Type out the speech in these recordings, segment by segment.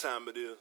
time it is.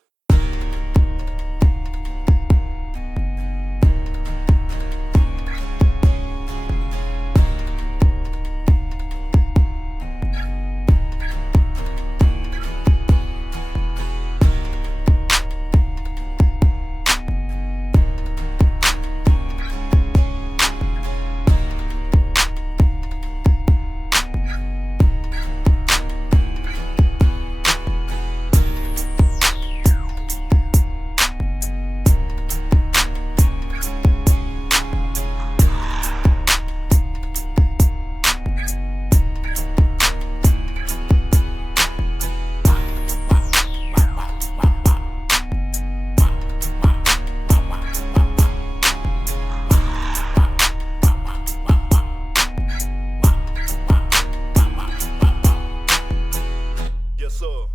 Yes, sir.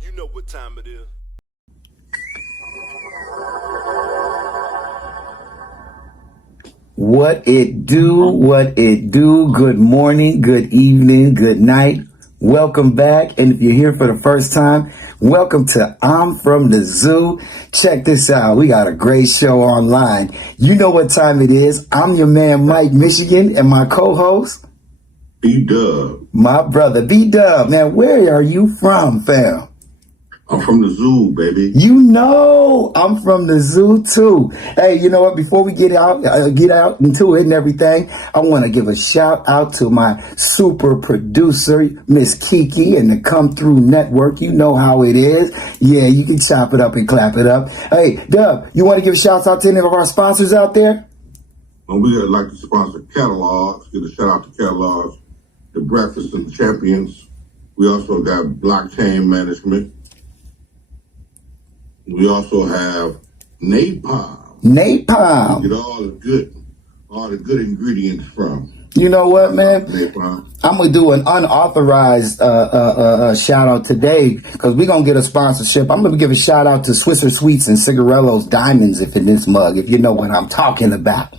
You know what time it is. What it do. Good morning, good evening, good night. Welcome back. And if you're here for the first time, welcome to I'm from the Zoo. Check this out. We got a great show online. You know what time it is. I'm your man, Mike, Michigan, and my co-host, Dubb. my brother, Dubb. Man, where are you from, fam? I'm from the Zoo, baby. You know, I'm from the Zoo too. Hey, you know what? Before we get out into it and everything, I want to give a shout out to my super producer, Miss Kiki, and the Come Through Network. You know how it is. Yeah, you can chop it up and clap it up. Hey, Dubb, you want to give shouts out to any of our sponsors out there? And we would like to sponsor Catalogs. Give a shout out to Catalogs, the Breakfast of the Champions. We also got Blockchain Management. We also have Napalm. Napalm. Get all the good ingredients from. You know what, man? Napalm. I'm going to do an unauthorized shout out today because we're going to get a sponsorship. I'm going to give a shout out to Swisher Sweets and Cigarello's Diamonds if in this mug, if you know what I'm talking about.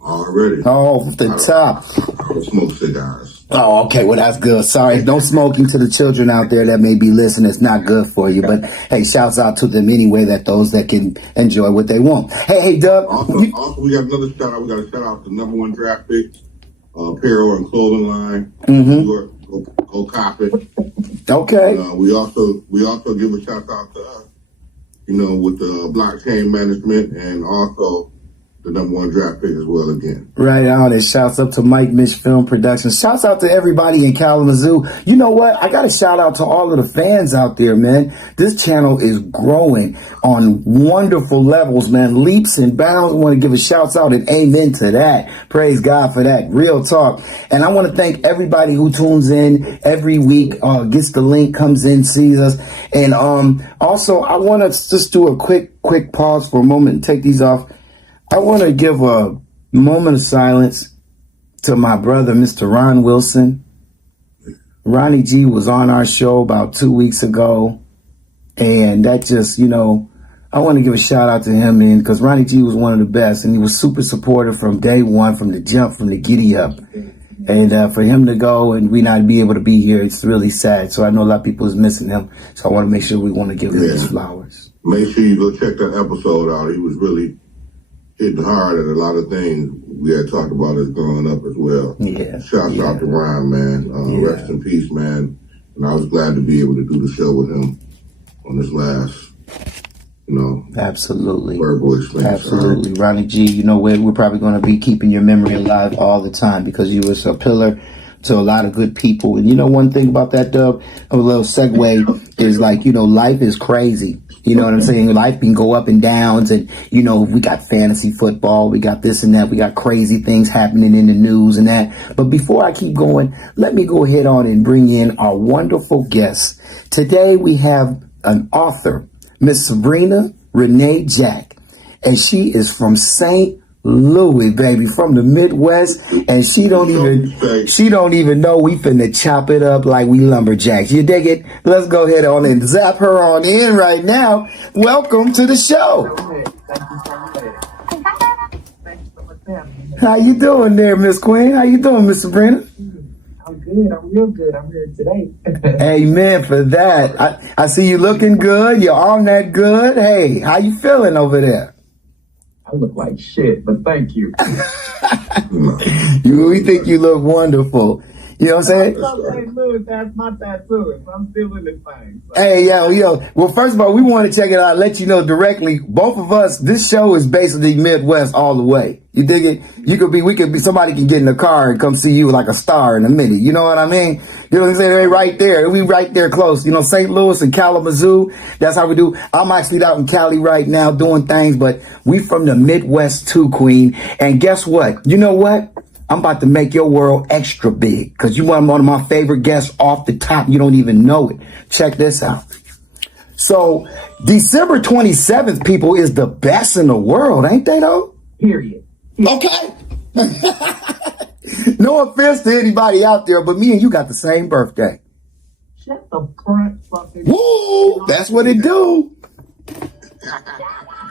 Already. Oh, off the top. I don't smoke cigars. Oh, okay. Well, that's good. Sorry. Don't smoking to the children out there that may be listening. It's not good for you. But, hey, shouts out to them anyway, that those that can enjoy what they want. Hey, Dubb. Also, we got another shout out. We got to shout out the number one draft pick, apparel and clothing line. New York, go cop it. Okay. We also give a shout out to us, with the blockchain management and also the number one draft pick as well again. Right on. And shouts up to Mike, Mich Film Productions. Shouts out to everybody in Kalamazoo. You know what? I got to shout out to all of the fans out there, man. This channel is growing on wonderful levels, man. Leaps and bounds. I want to give a shout out and amen to that. Praise God for that. Real talk. And I want to thank everybody who tunes in every week, gets the link, comes in, sees us. And also, I want to just do a quick pause for a moment and take these off. I want to give a moment of silence to my brother, Mr. Ron Wilson. Ronnie G was on our show about 2 weeks ago. And that just, I want to give a shout out to him, man, because Ronnie G was one of the best. And he was super supportive from day one, from the jump, from the giddy up. And for him to go and we not be able to be here, it's really sad. So I know a lot of people is missing him. So I want to make sure we want to give him his flowers. Make sure you go check that episode out. He was really hitting hard at a lot of things we had talked about as growing up as well. Yeah. Shouts out to Ryan, man. Rest in peace, man. And I was glad to be able to do the show with him on this last, Absolutely. verbal experience. Absolutely. Ronnie G, we're probably going to be keeping your memory alive all the time because you was a pillar to a lot of good people. And one thing about that, Dubb, a little segue is life is crazy. You know what I'm saying? Life can go up and downs and, we got fantasy football, we got this and that, we got crazy things happening in the news and that. But before I keep going, let me go ahead on and bring in our wonderful guests. Today we have an author, Miss Sabrina Renee Jack, and she is from St. Louis, baby, from the Midwest, and she don't even know we finna chop it up like we lumberjacks. You dig it? Let's go ahead on and zap her on in right now. Welcome to the show. How you doing there, Miss Queen? How you doing, Miss Sabrina? I'm good. good. I'm real good. I'm here today. Amen for that. I see you looking good. You're on that good. Hey, how you feeling over there? I look like shit, but thank you. We think you look wonderful. You know what I'm saying? St. Louis, that's my tattoo. So I'm still in this thing. So. Hey, yo. Well, first of all, we want to check it out. Let you know directly. Both of us, this show is basically Midwest all the way. You dig it? Somebody can get in the car and come see you like a star in a minute. You know what I mean? You know what I'm saying? They're right there. We right there close. You know, St. Louis and Kalamazoo. That's how we do. I'm actually out in Cali right now doing things, but we from the Midwest too, Queen. And guess what? You know what? I'm about to make your world extra big because you are one of my favorite guests off the top. You don't even know it. Check this out. So December 27th, people, is the best in the world, ain't they though? Period. Okay. No offense to anybody out there, but me and you got the same birthday. Shut the front fucking. Woo! That's what it do.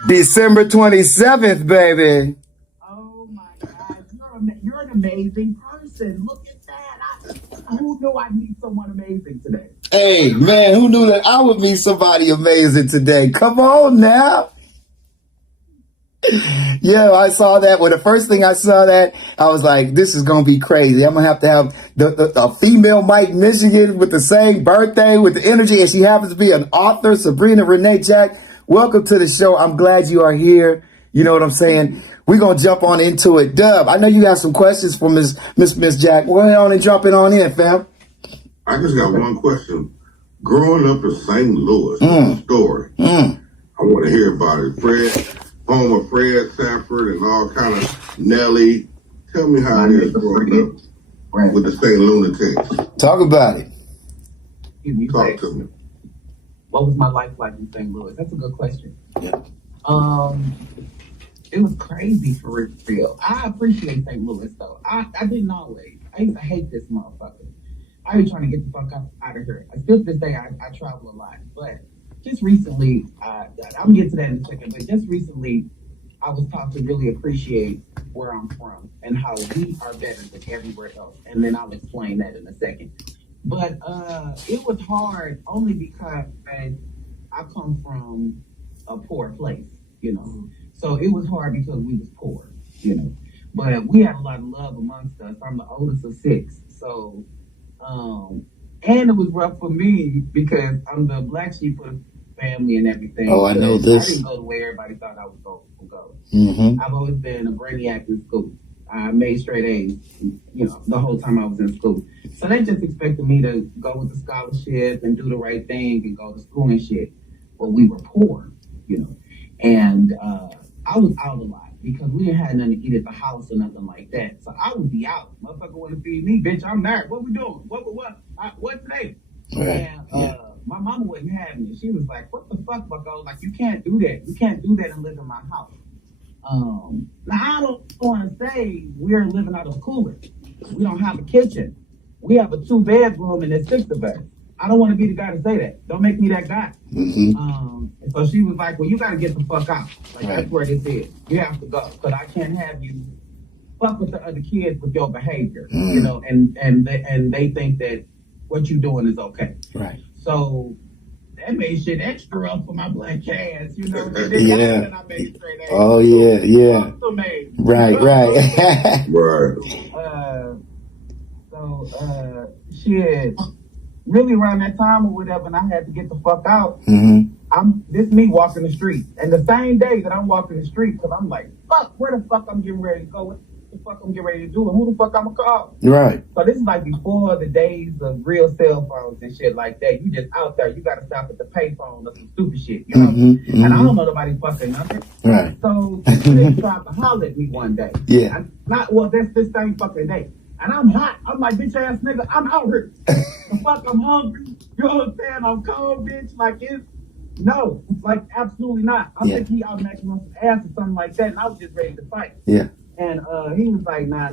December 27th, baby. Oh my God, you're an amazing person. Look at that. Who knew I'd meet someone amazing today? Hey, man, who knew that I would meet somebody amazing today? Come on now. Yeah, I saw that. Well, the first thing I saw that, I was like, this is going to be crazy. I'm going to have a female Mike Michigan with the same birthday, with the energy, and she happens to be an author, Sabrina Renee. Jack, welcome to the show. I'm glad you are here. You know what I'm saying? We're going to jump on into it. Dubb, I know you got some questions for Miss Jack. Go ahead on and jump it on in, fam. I just got one question. Growing up in St. Louis, what's the story? I want to hear about it. Home of Fred Sanford and all kind of Nelly. Tell me how it is growing up with the St. Lunatics. Talk about it. Talk to me. What was my life like in St. Louis? That's a good question. Yeah. It was crazy for real. I appreciate St. Louis though. I didn't always. I used to hate this motherfucker. I was trying to get the fuck out of here. Still to this day, I travel a lot, but just recently, I'm getting to that in a second, but just recently, I was taught to really appreciate where I'm from and how we are better than everywhere else. And then I'll explain that in a second. But it was hard only because I come from a poor place, you know. So it was hard because we was poor, you know. But we had a lot of love amongst us. I'm the oldest of 6. So, and it was rough for me because I'm the black sheep of the family and everything. Oh, I know this. I didn't go the way everybody thought I was going to go. Mm-hmm. I've always been a brainiac in school. I made straight A's, you know, the whole time I was in school. So they just expected me to go with the scholarship and do the right thing and go to school and shit. Well, we were poor, you know. And I was out a lot because we didn't have nothing to eat at the house or nothing like that. So I would be out. Motherfucker want to feed me, bitch. I'm married. What we doing? What today? Right. And my mama wasn't having it. She was like, what the fuck, bucko? Like, you can't do that. You can't do that and live in my house. Now, I don't want to say we're living out of a cooler. We don't have a kitchen. We have a 2-bedroom and there's 6 of us. I don't want to be the guy to say that. Don't make me that guy. Mm-hmm. And so she was like, well, you got to get the fuck out. Like, right. That's where this is. You have to go. But I can't have you fuck with the other kids with your behavior, you know, and they think that what you're doing is okay. Right. So that made shit extra up for my black ass, you know. Yeah. I made straight A's. Oh, yeah. Right. So shit, really around that time or whatever, and I had to get the fuck out. This me walking the street. And the same day that I'm walking the street, because I'm like, fuck, where the fuck I'm getting ready to go? What the fuck I'm getting ready to do? And who the fuck I'm gonna call? Right. So this is like before the days of real cell phones and shit like that. You just out there. You gotta stop at the payphone or some stupid shit, you know? And I don't know nobody fucking nothing. Right. So they tried to holler at me one day. Yeah. That's this same fucking day. And I'm hot. I'm like, bitch ass nigga, I'm out here. The fuck, I'm hungry. You know what I'm saying? I'm cold, bitch. Like, no, like, absolutely not. I'm thinking he automatically wants some ass or something like that. And I was just ready to fight. Yeah. And he was like, nah,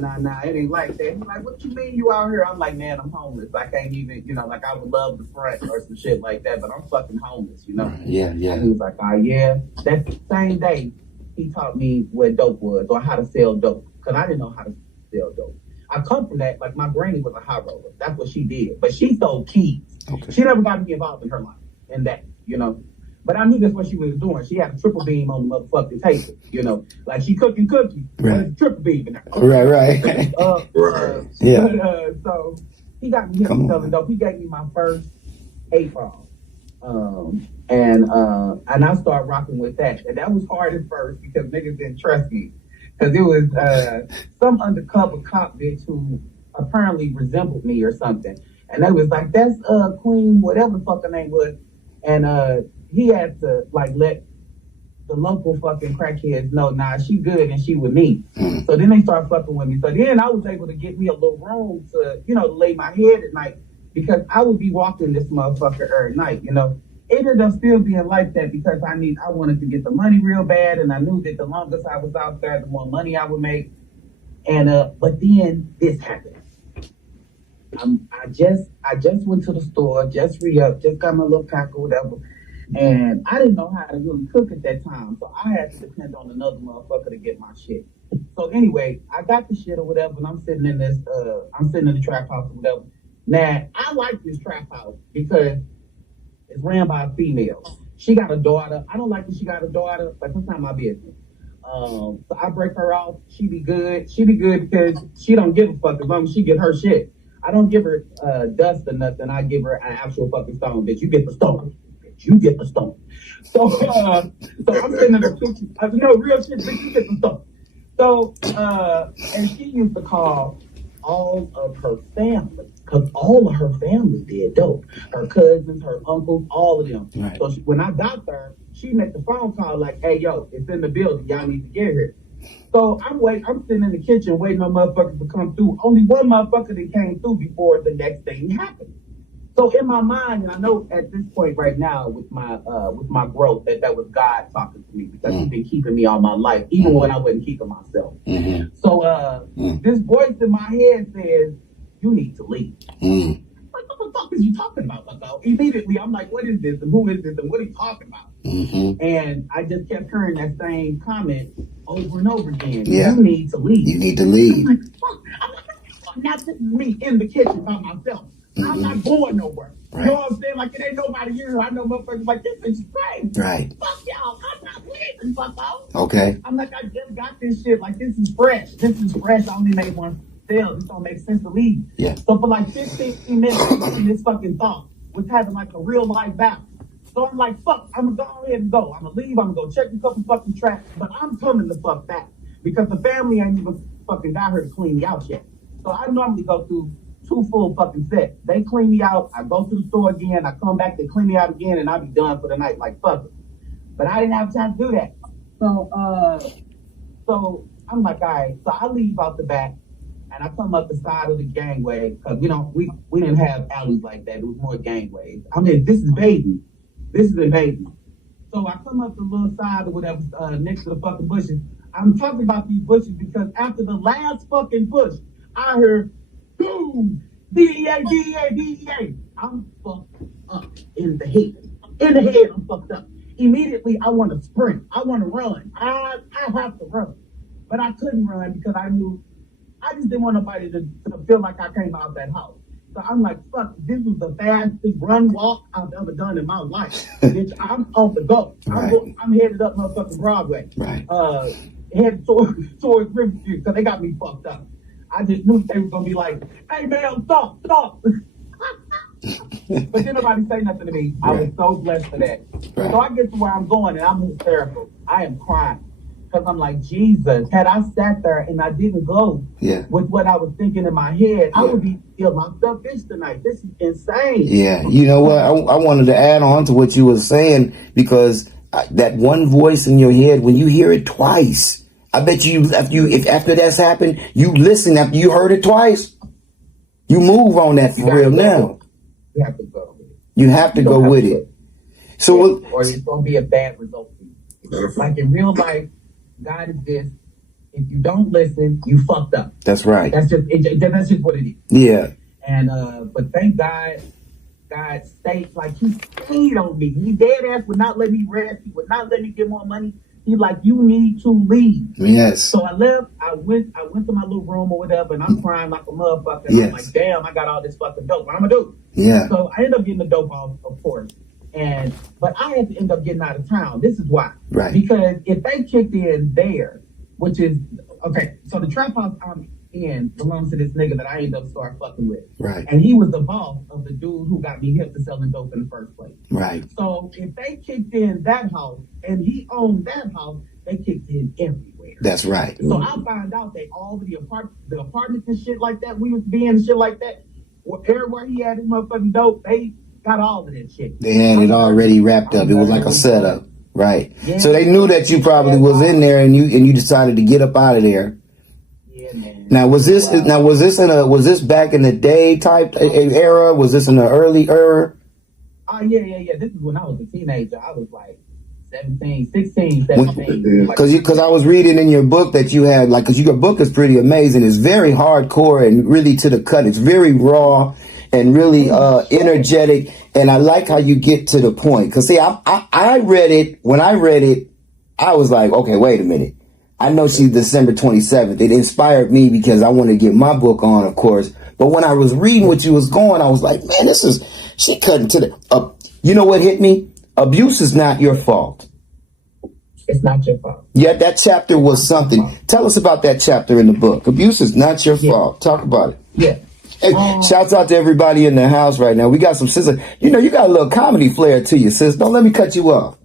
it ain't like that. He's like, what you mean you out here? I'm like, man, I'm homeless. I can't even, you know, like, I would love the front or some shit like that, but I'm fucking homeless, you know? Yeah. And he was like, oh, yeah. That same day, he taught me what dope was or how to sell dope. Because I didn't know how to sell dope. I come from that. Like my granny was a high roller. That's what she did. But she sold keys. Okay. She never got me involved in her life in that, But I knew that's what she was doing. She had a triple beam on the motherfucking table, like she cooking cookies. Right. With a triple beam in there. Right. Yeah. But, so he got me selling dope. He gave me my first 8-ball. And I started rocking with that. And that was hard at first because niggas didn't trust me. Because it was some undercover cop bitch who apparently resembled me or something. And they was like, that's Queen, whatever the fuck her name was. And he had to like let the local fucking crackheads know, nah, she good and she with me. So then they started fucking with me. So then I was able to get me a little room to, lay my head at night because I would be walking this motherfucker every night, It ended up still being like that because I wanted to get the money real bad, and I knew that the longest I was out there, the more money I would make. And but then this happened. I just went to the store, just re-up, just got my little pack or whatever, and I didn't know how to really cook at that time, so I had to depend on another motherfucker to get my shit. So anyway, I got the shit or whatever, and I'm sitting in the trap house or whatever. Now I like this trap house because it's ran by a female. She got a daughter. I don't like that she got a daughter, but that's not my business. So I break her off. She be good. She be good because she don't give a fuck as long as she get her shit. I don't give her dust or nothing. I give her an actual fucking stone. Bitch, you get the stone. Bitch, you get the stone. So I'm sitting in the kitchen. Real shit, bitch, you get the stone. So, and she used to call all of her family, because all of her family did dope. Her cousins, her uncles, all of them. Right. So when I got there, she made the phone call like, hey, yo, it's in the building. Y'all need to get here. So I'm sitting in the kitchen waiting on motherfuckers to come through. Only one motherfucker that came through before the next thing happened. So in my mind, and I know at this point right now with my growth that was God talking to me because He's been keeping me all my life, even when I wasn't keeping myself. So this voice in my head says, you need to leave. What the fuck is you talking about, Bucko? Immediately, I'm like, what is this? And who is this? And what are you talking about? And I just kept hearing that same comment over and over again. Yeah. You need to leave. You need to leave. I'm like, fuck. I'm like, now this is me in the kitchen by myself. I'm not going nowhere. Right. You know what I'm saying? Like, it ain't nobody here. I know motherfuckers like, this is crazy. Right. Fuck y'all. I'm not leaving, Bucko. Okay. I'm like, I just got this shit. Like, this is fresh. This is fresh. I only made one sale. This don't make sense to leave. Yeah. So for like 15 minutes, this fucking thought was having like a real life battle. So I'm like, fuck, I'm gonna go ahead and go. I'm gonna leave. I'm gonna go check a couple fucking tracks, but I'm coming the fuck back because the family ain't even fucking got her to clean me out yet. So I normally go through 2 full fucking sets. They clean me out. I go to the store again. I come back. They clean me out again, and I'll be done for the night. Like fuck it. But I didn't have time to do that. So I'm like, all right. So I leave out the back, and I come up the side of the gangway because we didn't have alleys like that. It was more gangways. I mean, this is baby. This is a baby. So I come up the little side or whatever next to the fucking bushes. I'm talking about these bushes because after the last fucking bush, I heard boom, DEA, DEA, DEA. I'm fucked up in the head. In the head, I'm fucked up. Immediately, I want to sprint. I want to run. I have to run. But I couldn't run because I just didn't want nobody to feel like I came out of that house. So I'm like, fuck, this was the fastest run walk I've ever done in my life. Bitch, I'm on the go. Right. I'm headed up motherfucking Broadway. Right. Headed towards Riverview because they got me fucked up. I just knew they were gonna be like, hey man, stop. But then nobody say nothing to me. I was so blessed for that. Right. So I get to where I'm going and I'm hysterical. I am crying. Because I'm like, Jesus, had I sat there and I didn't go with what I was thinking in my head, I would be ill myself this tonight. This is insane. Yeah, you know what? I wanted to add on to what you were saying because that one voice in your head, when you hear it twice, I bet you, if after that's happened, you listen after you heard it twice, you move on that for real now. You have to go with it. You have to go with it. So, or it's going to be a bad result for you. Like in real life, God is this. If you don't listen, you fucked up. That's right. That's just what it is. Yeah. And but thank God, God stayed like He stayed on me. He dead ass would not let me rest. He would not let me get more money. He like, you need to leave. Yes. So I left. I went to my little room or whatever, and I'm crying like a motherfucker. And Yes. I'm like, damn, I got all this fucking dope. What I'm gonna do? Yeah. So I ended up getting the dope off, of course. But I had to end up getting out of town. This is why. Right. Because if they kicked in there, which is okay, so the trap house I'm in belongs to this nigga that I ended up start fucking with. Right. And he was the boss of the dude who got me hip to selling dope in the first place. Right. So if they kicked in that house and he owned that house, they kicked in everywhere. That's right. So I found out that all of the apartments and shit like that, we was being and shit like that, everywhere he had his motherfucking dope, they got all of that shit. They had it already wrapped up. It was like a setup. Right. Yeah. So they knew that you probably was in there and you decided to get up out of there. Yeah, man. Now was this back in the day type era? Was this in the early era? Oh yeah. This is when I was a teenager. I was like 16, 17. Because I was reading in your book that you had because your book is pretty amazing. It's very hardcore and really to the cut. It's very raw and really energetic. And I like how you get to the point. Because see, I read it. When I read it, I was like, okay, wait a minute. I know she's December 27th. It inspired me because I want to get my book on, of course. But when I was reading what you was going, I was like, man, she cutting to the, you know what hit me? Abuse is not your fault. It's not your fault. Yeah, that chapter was something. Tell us about that chapter in the book. Abuse is not your fault. Talk about it. Yeah. Hey, shouts out to everybody in the house right now. We got some sisters. You know, you got a little comedy flair to you, sis. Don't let me cut you off.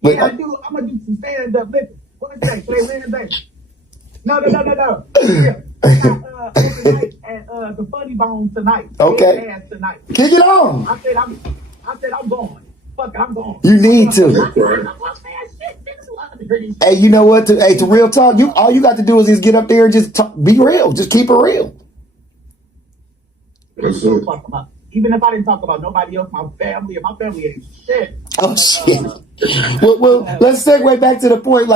But yeah, I do. I'm going to do some stand-up. Listen, what did I say? No. Yeah. Overnight at the Funny Bone tonight. Okay. Tonight. Kick it on. I said I'm going. Fuck it, I'm going. You need to. Hey, you know what? To real talk, all you got to do is just get up there and just be real. Just keep it real. Even if I didn't talk about nobody else, my family ain't shit. Oh shit. Well, let's segue back to the point.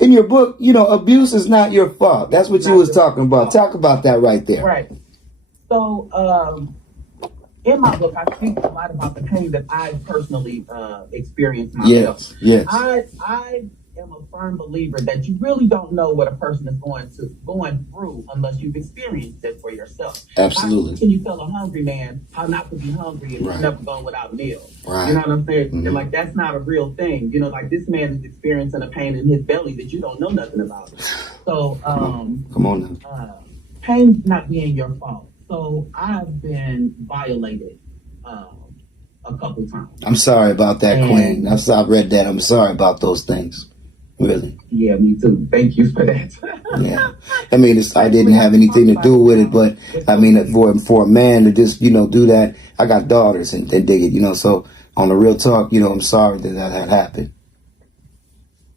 In your book, abuse is not your fault. That's what you was talking about. Talk about that right there. Right. So, in my book, I speak a lot about the pain that I personally experienced myself. Yes. I am a firm believer that you really don't know what a person is going through unless you've experienced it for yourself. Absolutely. How can you tell a hungry man how not to be hungry and never going without meals? Right. You know what I'm saying? Mm-hmm. And that's not a real thing. This man is experiencing a pain in his belly that you don't know nothing about. So, come on now. Pain not being your fault. So I've been violated a couple times. I'm sorry about that, Queen. I've read that. I'm sorry about those things. Really? Yeah, me too. Thank you for that. Yeah. I mean, I didn't have anything to do with it, but I mean, for a man to just, do that, I got daughters and they dig it, so on the real talk, I'm sorry that had happened.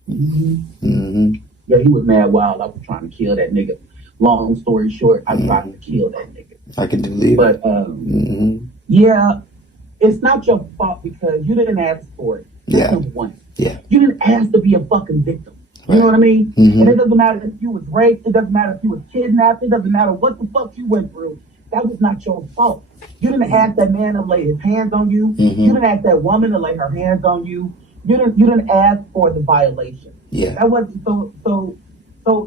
Mm-hmm. Mm-hmm. Yeah, he was mad wild. I was trying to kill that nigga. Long story short, I tried to kill that nigga. I can believe it. But, yeah, it's not your fault because you didn't ask for it. Yeah. Number one. Yeah. You didn't ask to be a fucking victim. You Right. know what I mean? Mm-hmm. And it doesn't matter if you was raped. It doesn't matter if you was kidnapped. It doesn't matter what the fuck you went through. That was not your fault. You didn't ask that man to lay his hands on you. Mm-hmm. You didn't ask that woman to lay her hands on you. You didn't ask for the violation. Yeah. That wasn't so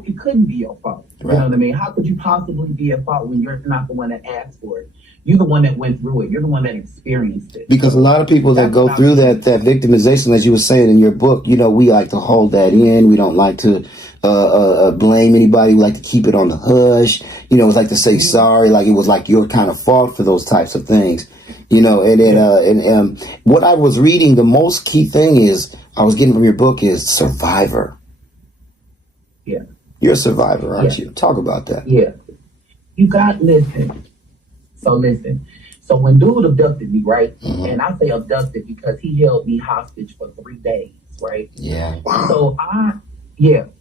it couldn't be your fault. Right. You know what I mean? How could you possibly be at fault when you're not the one that asked for it? You're the one that went through it. You're the one that experienced it. Because a lot of people that go through that victimization, as you were saying in your book, we like to hold that in. We don't like to blame anybody. We like to keep it on the hush. It's like to say sorry, like it was like your kind of fault for those types of things. And what I was reading, the most key thing I was getting from your book is survivor. Yeah. You're a survivor, aren't you? Talk about that. Yeah. Listen. So when dude abducted me, right? Mm-hmm. And I say abducted because he held me hostage for 3 days, right? Yeah. So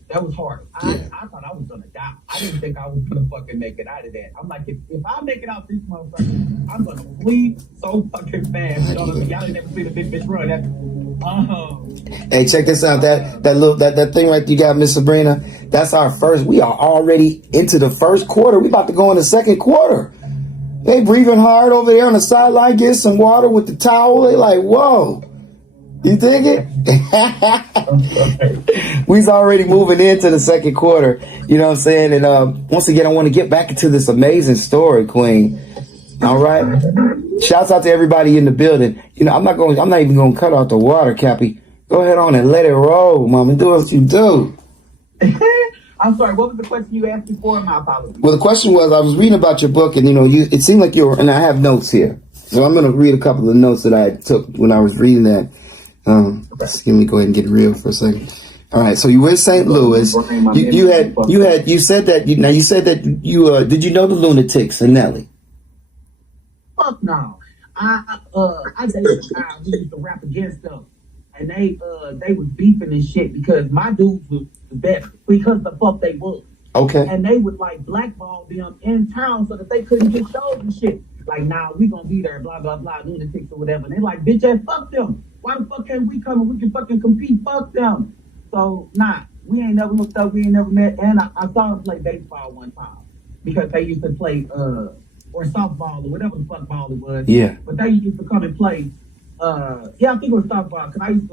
that was hard. I thought I was gonna die. I didn't think I was gonna fucking make it out of that. I'm like, if I make it out this motherfucker, I'm gonna bleed so fucking fast. You know what I mean? Y'all ain't never seen a big bitch run. Hey, check this out. That thing right there you got, Miss Sabrina. That's our first. We are already into the first quarter. We about to go in the second quarter. They breathing hard over there on the sideline, getting some water with the towel. They like, whoa. You dig it? We's already moving into the second quarter. You know what I'm saying? And once again, I want to get back into this amazing story, Queen. All right. Shouts out to everybody in the building. You know, I'm not even gonna cut out the water, Cappy. Go ahead on and let it roll, mama. Do what you do. I'm sorry, what was the question you asked before? My apologies. Well, the question was, I was reading about your book, and it seemed like and I have notes here, so I'm gonna read a couple of notes that I took when I was reading that. Let me go ahead and get real for a second. All right, so you were in St. Louis. You said that did you know the Lunatics and Nelly? Fuck no. I dated a guy who used to rap against them, and they was beefing and shit because my dudes was better because the fuck they was. Okay. And they would like blackball them in town so that they couldn't get shows and shit. Like, nah, we gonna be there, blah blah blah, Lunatics or whatever. And they like, bitch ass, fuck them. Why the fuck can't we come and we can fucking compete? Fuck them. So nah, we ain't never hooked up, we ain't never met. And I saw them play baseball one time because they used to play or softball or whatever the fuck ball it was. Yeah. But they used to come and play. I think it was softball because I used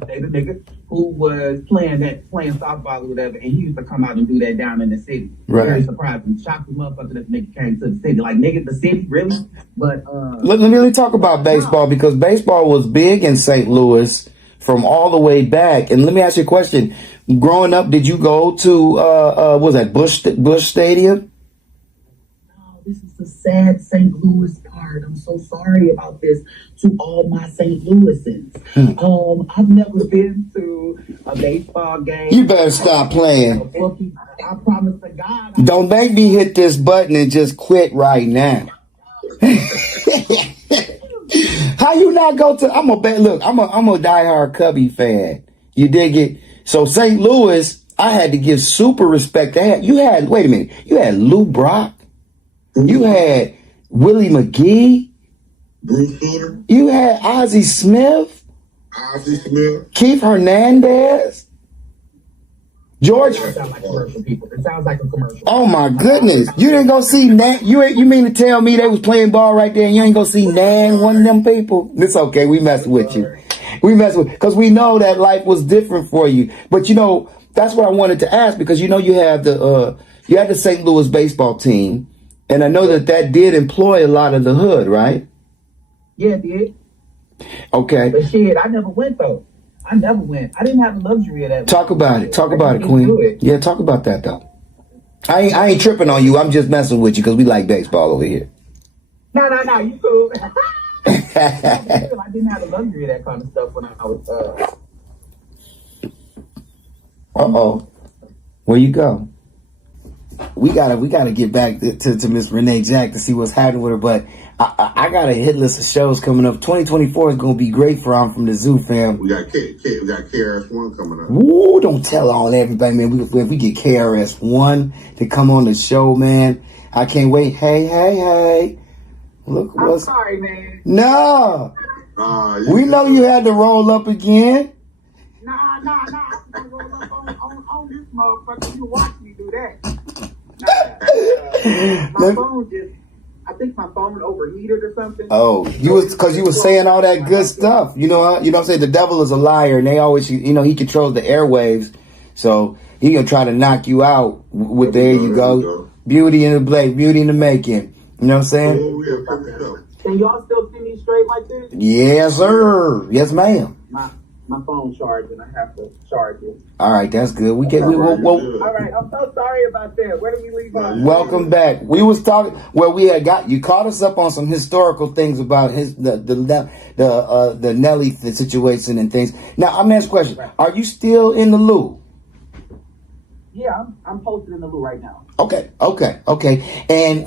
to date a nigga who was playing softball or whatever, and he used to come out and do that down in the city. Right. Very surprising. Shocked the motherfucker that nigga came to the city. Like, nigga, the city, really? But let me talk about baseball because baseball was big in St. Louis from all the way back. And let me ask you a question. Growing up, did you go to was that Bush Stadium? This is the sad St. Louis part. I'm so sorry about this to all my St. Louisans. I've never been to a baseball game. You better stop playing. I promise to God. Don't make me hit this button and just quit right now. How you not go to? I'm a diehard Cubby fan. You dig it? So St. Louis, I had to give super respect. You had Lou Brock. You had Willie McGee. Bruce Sutter. You had Ozzie Smith. Keith Hernandez. George. It sounds like commercial people. It sounds like a commercial. Oh my goodness! You didn't go see Nan? You mean to tell me they was playing ball right there and you ain't go see Nan, one of them people? It's okay. We messing with you. Because we know that life was different for you. But that's what I wanted to ask because you had the St. Louis baseball team. And I know that did employ a lot of the hood, right? Yeah, it did. Okay. But shit, I never went, though. I never went. I didn't have the luxury of that. Talk about it. Talk about it, Queen. Yeah, talk about that, though. I ain't tripping on you. I'm just messing with you because we like baseball over here. No. You cool. I didn't have the luxury of that kind of stuff when I was... Uh-oh. Where you go? We gotta get back to Miss Renee Jack to see what's happening with her, but I got a hit list of shows coming up. 2024 is gonna be great for I'm from the Zoo fam. We got KRS-One coming up. Woo! Don't tell all everybody, man. If we get KRS-One to come on the show, man, I can't wait. Hey! Look what's. I'm sorry, man. No, we know you had to roll up again. Nah. I'm gonna roll up on this motherfucker. You watch me do that. My phone I think my phone overheated or something. Oh, because you was saying all that good stuff. You know what I'm saying? The devil is a liar, and they always, he controls the airwaves, so he gonna try to knock you out. With there you go, beauty in the blade, beauty in the making. You know what I'm saying? Can y'all still see me straight like this? Yes, sir. Yes, ma'am. My phone charged and I have to charge it. All right, that's good. All right, I'm so sorry about that. Where did we leave off? Welcome back. We was talking. Well, you caught us up on some historical things about the Nelly situation and things. Now, I'm asking a question. Are you still in the Lou? Yeah, I'm posted in the Lou right now. Okay. And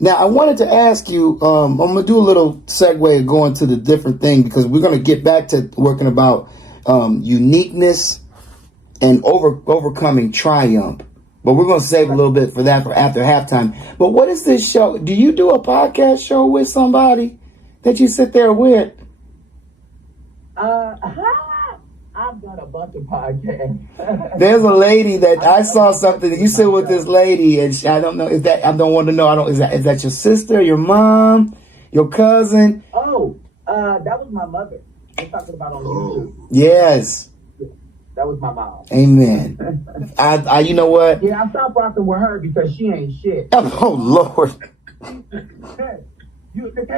now I wanted to ask you, I'm going to do a little segue going to the different thing because we're going to get back to working about uniqueness and overcoming triumph. But we're going to save a little bit for that for after halftime. But what is this show? Do you do a podcast show with somebody that you sit there with? I've done a bunch of podcasts. There's a lady that I saw something that you sit with this lady, and I don't know. I don't want to know. Is that your sister, your mom, your cousin? Oh, that was my mother. They're talking about on Oh. YouTube. Yes. That was my mom. Amen. I you know what? Yeah, I stopped rocking with her because she ain't shit. Oh, Lord. Can't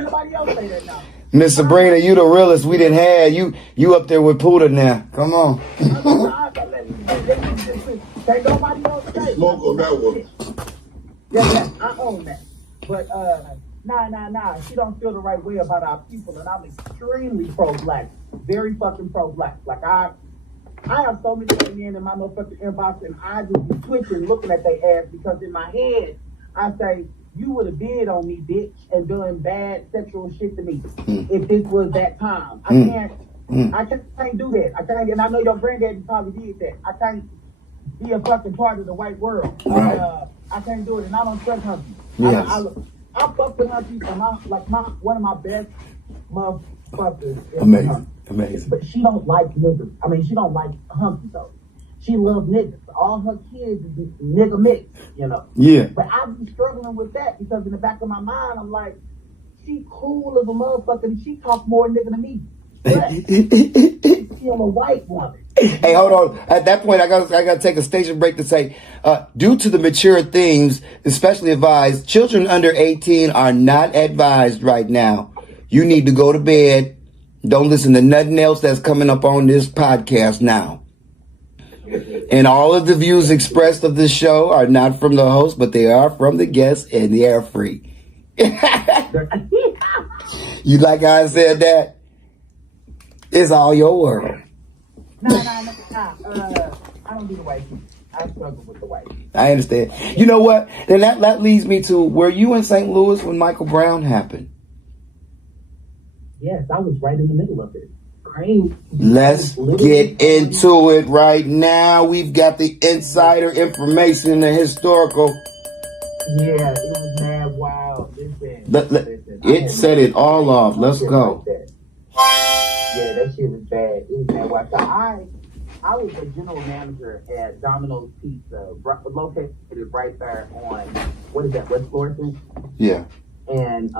nobody else say that now. Miss Sabrina, you the realest we done had. You up there with Puda now. Come on. Can't nobody else say. Smoke on that one. Yeah, I own that. But nah. She don't feel the right way about our people, and I'm extremely pro-black, very fucking pro-black. Like I have so many men in my motherfucking inbox, and I just be twitching, looking at their ass because in my head I say, you would have bid on me, bitch, and doing bad sexual shit to me if this was that time. I can't do that. I can't, and I know your granddaddy probably did that. I can't be a fucking part of the white world. Right. I can't do it, and I don't trust hunkies. Yes. I fuck with hunkies, and one of my best motherfuckers is Amazing. but she don't like niggas. I mean, she don't like hunkies though. She loves niggas. All her kids is nigga mixed, you know. Yeah. But I be struggling with that because in the back of my mind, I'm like, she cool as a motherfucker, and she talk more nigga than me. But she's still a white woman. Hey, hold on. At that point, I got to take a station break to say, due to the mature themes, especially advised, children under 18 are not advised right now. You need to go to bed. Don't listen to nothing else that's coming up on this podcast now. And all of the views expressed of this show are not from the host, but they are from the guests, and they are free. You like how I said that? It's all your world. Nah. I don't do the white people. I struggle with the white people. I understand. You know what? Then that leads me to, were you in St. Louis when Michael Brown happened? Yes, I was right in the middle of it. Crazy. Let's get into it right now. We've got the insider information, the historical. Yeah, it was mad wild. Listen, It set it all off. Let's go. Yeah, that shit was bad. It was mad wild. So I was a general manager at Domino's Pizza, located right there on, what is that, West Florissant? Yeah. And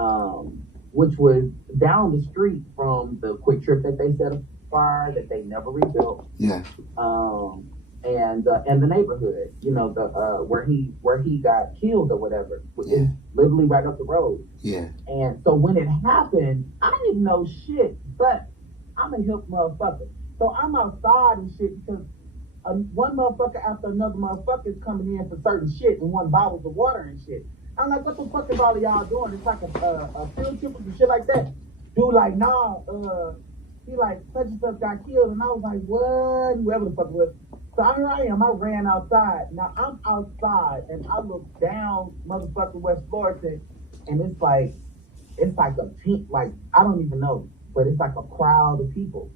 which was down the street from the Quick Trip that they set afire that they never rebuilt. Yeah. And the neighborhood, you know, the where he got killed or whatever, is literally right up the road. Yeah. And so when it happened, I didn't know shit, but I'm a hip motherfucker. So I'm outside and shit because one motherfucker after another motherfucker is coming in for certain shit and want bottles of water and shit. I'm like, what the fuck is all of y'all doing? It's like a field trip and shit like that. Dude, like, nah, he like, such and such got killed. And I was like, what? Whoever the fuck it was. So here I am. I ran outside. Now I'm outside and I look down motherfucking West Florissant, and it's like a team, like, I don't even know, but it's like a crowd of people.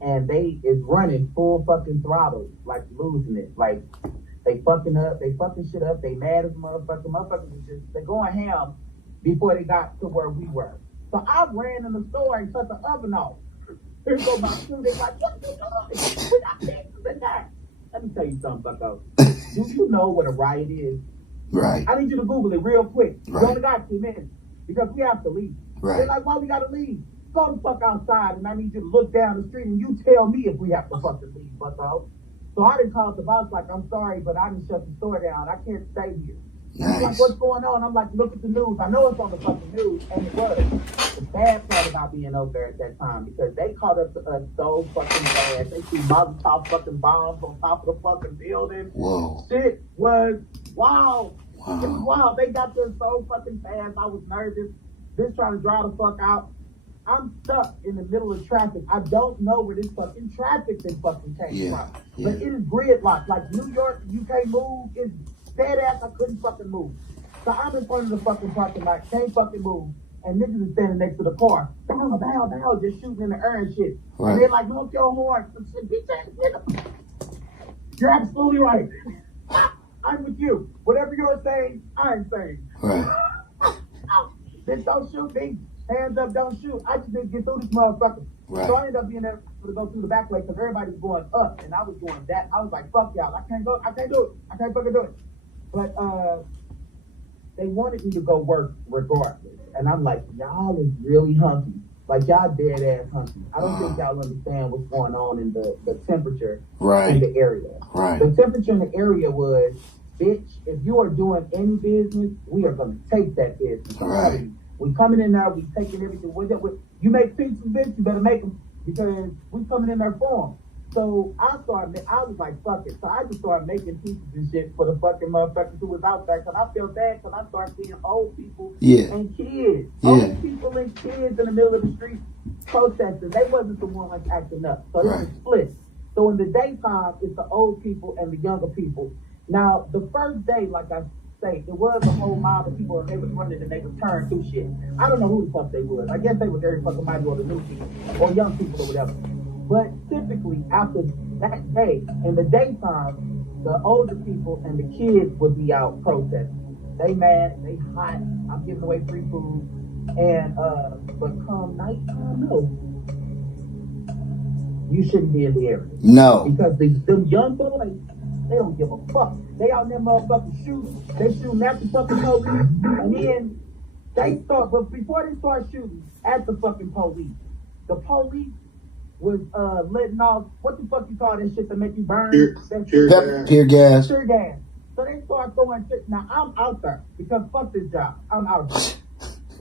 And they is running full fucking throttle, like losing it. Like, they fucking up, they fucking shit up, they mad as motherfuckers. Motherfuckers is just, they're going ham before they got to where we were. So I ran in the store and cut the oven off. Here go my shoe, they like, what you doing? We got things in there. Let me tell you something, bucko. Do you know what a riot is? Right. I need you to Google it real quick. Right. You only got 2 minutes because we have to leave. Right. They're like, why we gotta leave? Go the fuck outside, and I need you to look down the street and you tell me if we have to fucking leave, bucko. So I didn't call the boss like, I'm sorry, but I didn't shut the store down. I can't stay here. Nice. He's like, what's going on? I'm like, look at the news. I know it's on the fucking news, and it was. The bad part about being over there at that time, because they caught up to us so fucking fast. They threw Molotov fucking bombs on top of the fucking building. Whoa. Shit was wild. Wow. It was wild. They got there so fucking fast. I was nervous. Bitch trying to drive the fuck out. I'm stuck in the middle of traffic. I don't know where this fucking traffic that fucking came from. But it is gridlocked. Like New York, you can't move. It's dead ass. I couldn't fucking move. So I'm in front of the fucking parking lot. Can't fucking move. And niggas is standing next to the car. Down, just shooting in the air and shit. Right. And they're like, honk your horn. Bitch ass nigga. You're absolutely right. I'm with you. Whatever you're saying, I'm saying. Right. Bitch, don't shoot me. Hands up, don't shoot. I just didn't get through this motherfucker. Right. So I ended up being able to go through the back way because everybody was going up and I was going that. I was like, fuck y'all. I can't do it. I can't fucking do it. But they wanted me to go work regardless. And I'm like, y'all is really hunky. Like y'all dead ass hunting. I don't think y'all understand what's going on in the temperature in Right. the area. Right. The temperature in the area was, bitch, if you are doing any business, we are gonna take that business. Right. We coming in there, we taking everything. You make pizzas, bitch, you better make them because we coming in there for them. So I was like, fuck it. So I just started making pieces and shit for the fucking motherfuckers who was out there. Cause I felt bad cause I started seeing old people and kids. Old people and kids in the middle of the street protesting. They wasn't the ones acting up. So it was split. So in the daytime, it's the old people and the younger people. Now, the first day, like I say, it was a whole mob of people and they was running and they was turning through shit. I don't know who the fuck they was. I guess they was very fucking mighty or the new people or young people or whatever. But typically, after that day, in the daytime, the older people and the kids would be out protesting. They mad, they hot, I'm giving away free food. And, but come nighttime, no. You shouldn't be in the area. No. Because them young boys, they don't give a fuck. They out there motherfucking shooting. They shooting at the fucking police. And then they start, but before they start shooting at the fucking police, the police was letting off, what the fuck you call that shit that make you burn? Tear gas. Tear gas. So they start throwing shit. Now I'm out there because fuck this job. I'm out there.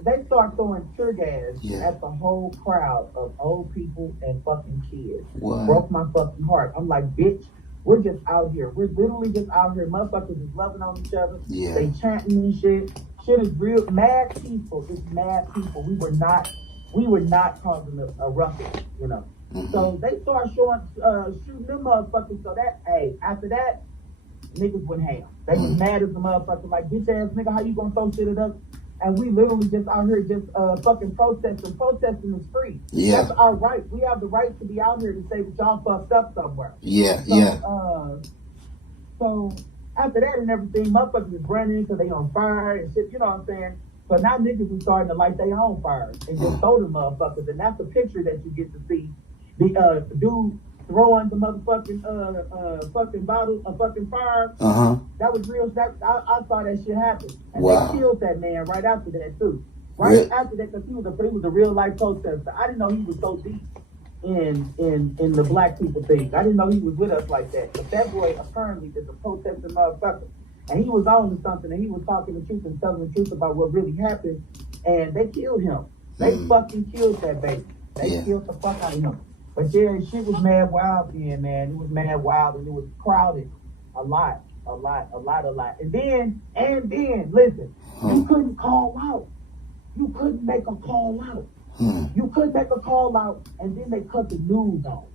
They start throwing tear gas at the whole crowd of old people and fucking kids. What? Broke my fucking heart. I'm like, bitch, we're just out here. We're literally just out here. Motherfuckers is loving on each other. Yeah. They chanting and shit. Shit is real. Mad people. It's mad people. We were not causing a ruckus, you know. Mm-hmm. So they start shooting them motherfuckers. So that, after that, niggas went ham. They was mad as the motherfucker. Like, bitch ass nigga, how you gonna throw shit at us? And we literally just out here just fucking protesting. Protesting is free. Yeah. That's our right. We have the right to be out here to say that y'all fucked up somewhere. Yeah, So after that and everything, motherfuckers is running because they on fire and shit, you know what I'm saying? So now niggas is starting to light their own fires and just throw them motherfuckers. And that's the picture that you get to see. The dude throwing the motherfucking fucking bottle of fucking fire. That was real. I saw that shit happen. And they killed that man right after that too. Right after that, because he was a real life protester. I didn't know he was so deep in the black people thing. I didn't know he was with us like that. But that boy apparently is a protesting motherfucker. And he was on to something and he was talking the truth and telling the truth about what really happened. And they killed him. They fucking killed that baby. They killed the fuck out of him. But yeah, shit was mad wild then, man. It was mad wild and it was crowded a lot. And then, listen, you couldn't call out. You couldn't make a call out. You couldn't make a call out and then they cut the news on.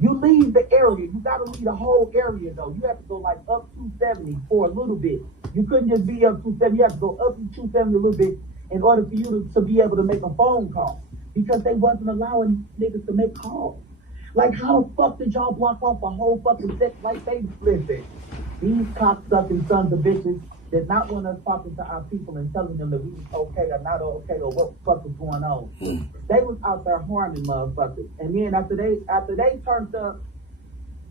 You leave the area. You got to leave the whole area, though. You have to go like up 270 for a little bit. You couldn't just be up 270. You have to go up to 270 a little bit in order for you to be able to make a phone call. Because they wasn't allowing niggas to make calls. Like, how the fuck did y'all block off a whole fucking set like they listen? These cocksucking sons of bitches did not want us talking to our people and telling them that we was okay or not okay or what the fuck was going on. They was out there harming motherfuckers. And then after they turned up,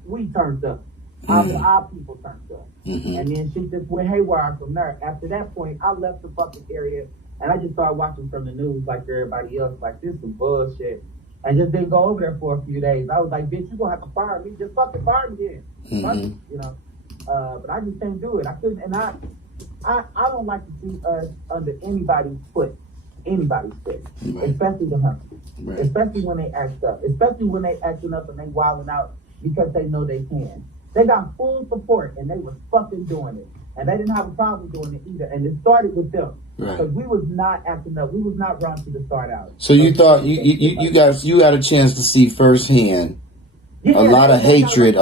we turned up. Our people turned up. And then shit just went haywire from there. After that point, I left the fucking area and I just started watching from the news like everybody else, like this is bullshit. And just didn't go over there for a few days. I was like, bitch, you gonna have to fire me. Just fucking fire me then. Fuck it, you know. But I just can't do it. I couldn't, and I don't like to see us under anybody's foot. Especially the hunters. Especially when they act up. Especially when they acting up and they wilding out because they know they can. They got full support and they was fucking doing it. And they didn't have a problem doing it either. And it started with them. Because we was not acting up. We was not raunchy to start out. So you thought you got a chance to see firsthand a lot of hatred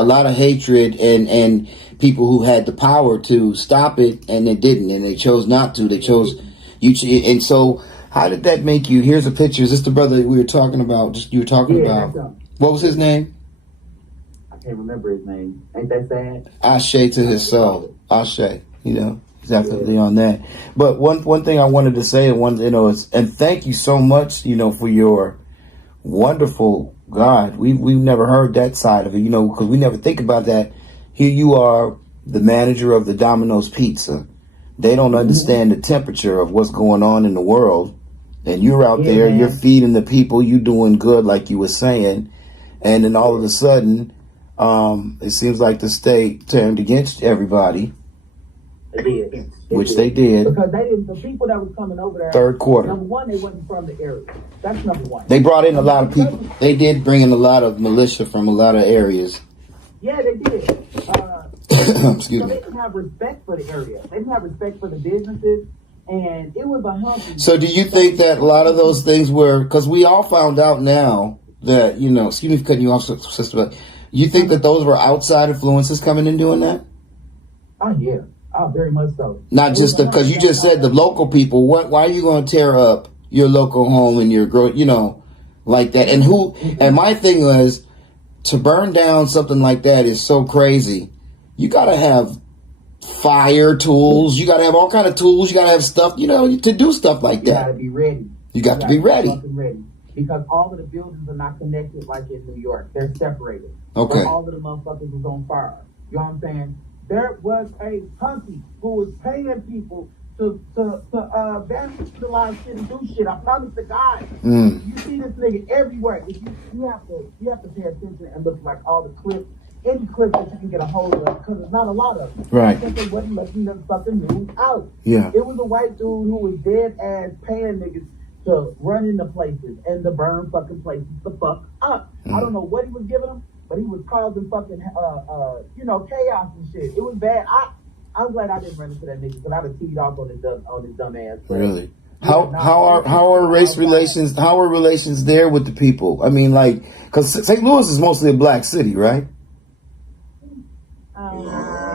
and people who had the power to stop it and they didn't, and they chose not to. They chose and so how did that make you? Here's a picture. Is this the brother we were talking about? You were talking about. What was his name? I can't remember his name. Ain't that sad? Ashe to his soul. Ashe. You know, he's definitely on that. But one thing I wanted to say, and thank you so much, for your wonderful God. We've never heard that side of it, because we never think about that. Here you are, the manager of the Domino's Pizza. They don't understand the temperature of what's going on in the world. And you're out there, man. you're feeding the people, you doing good like you were saying. And then all of a sudden, it seems like the state turned against everybody. They did. Which they did. Because they didn't, the people that was coming over there, third quarter. number one, they wasn't from the area. That's number one. They brought in a lot of people. They did bring in a lot of militia from a lot of areas. Yeah, they did. Excuse so me. they didn't have respect for the area. They didn't have respect for the businesses. And it was a humpy. So do you think that a lot of those things were, because we all found out now that, you know, excuse me for cutting you off, sister, but you think that those were outside influences coming and doing that? Oh, yeah. Oh, very much so. Not just because you just said the local people. Why are you going to tear up your local home and your you know, like that? And and my thing was, to burn down something like that is so crazy. You got to have fire tools. You got to have all kind of tools. You got to have stuff, you know, to do stuff like that. You got to be ready. You got to be ready. Because all of the buildings are not connected like in New York. They're separated. Okay. So all of the motherfuckers was on fire. You know what I'm saying? There was a hunky who was paying people to vandalize shit and do shit. I promise to God. You see this nigga everywhere. If you have to pay attention and look like all the clips, any clip that you can get a hold of, because there's not a lot of them. Right. Because they wasn't letting them fucking news out. Yeah. It was a white dude who was dead ass paying niggas to run into places and to burn fucking places the fuck up. I don't know what he was giving them, but he was causing fucking chaos and shit. It was bad. I'm glad I didn't run into that nigga because I'd have teed off on his dumb ass. Really? How are race relations? How are relations there with the people? I mean, like, because St. Louis is mostly a black city, right?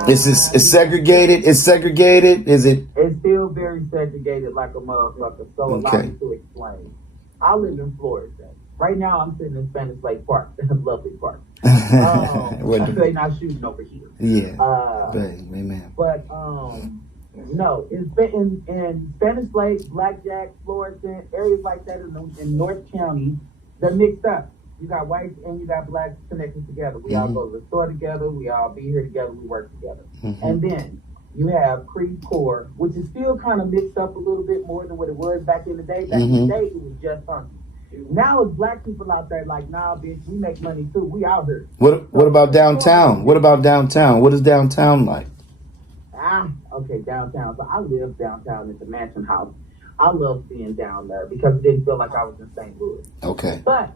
It's segregated. It's segregated. Is it? It's still very segregated, like a motherfucker. So allow me to explain. I live in Florida. Right now, I'm sitting in Spanish Lake Park. Lovely park. They're not shooting over here. Yeah. Amen. But no, in Spanish Lake, Blackjack, Florissant, areas like that in North County, they're mixed up. You got whites and you got blacks connected together. We all go to the store together. We all be here together. We work together. And then you have Creve Coeur, which is still kind of mixed up a little bit more than what it was back in the day. Back in the day, it was just hunky. Now it's black people out there like, nah, bitch, we make money too. We out here. What about downtown? What about downtown? What is downtown like? Okay, downtown. So I live downtown at the Mansion House. I love being down there because it didn't feel like I was in St. Louis. Okay. But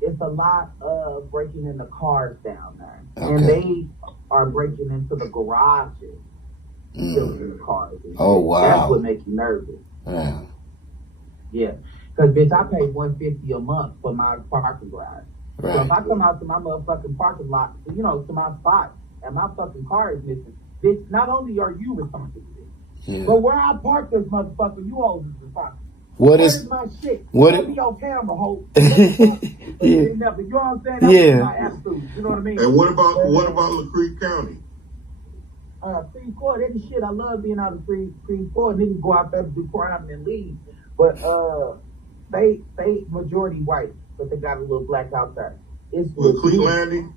it's a lot of breaking into cars down there. Okay. And they are breaking into the garages, stealing the cars. Oh, wow. That's what makes you nervous. Yeah. Because, bitch, I pay $150 a month for my parking garage. Right. So if I come out to my motherfucking parking lot, you know, to my spot, and my fucking car is missing, bitch, not only are you responsible, but where I park this motherfucker, you all is responsible. Where's my shit? What be on camera, ho? You know what I'm saying? That's my attitude. You know what I mean? And what about LaCreve County? Creve Coeur, that is shit. I love being out of Creve Coeur. Niggas go out there to do crime and leave. But they majority white, but they got a little black out there. It's LaClede Landing?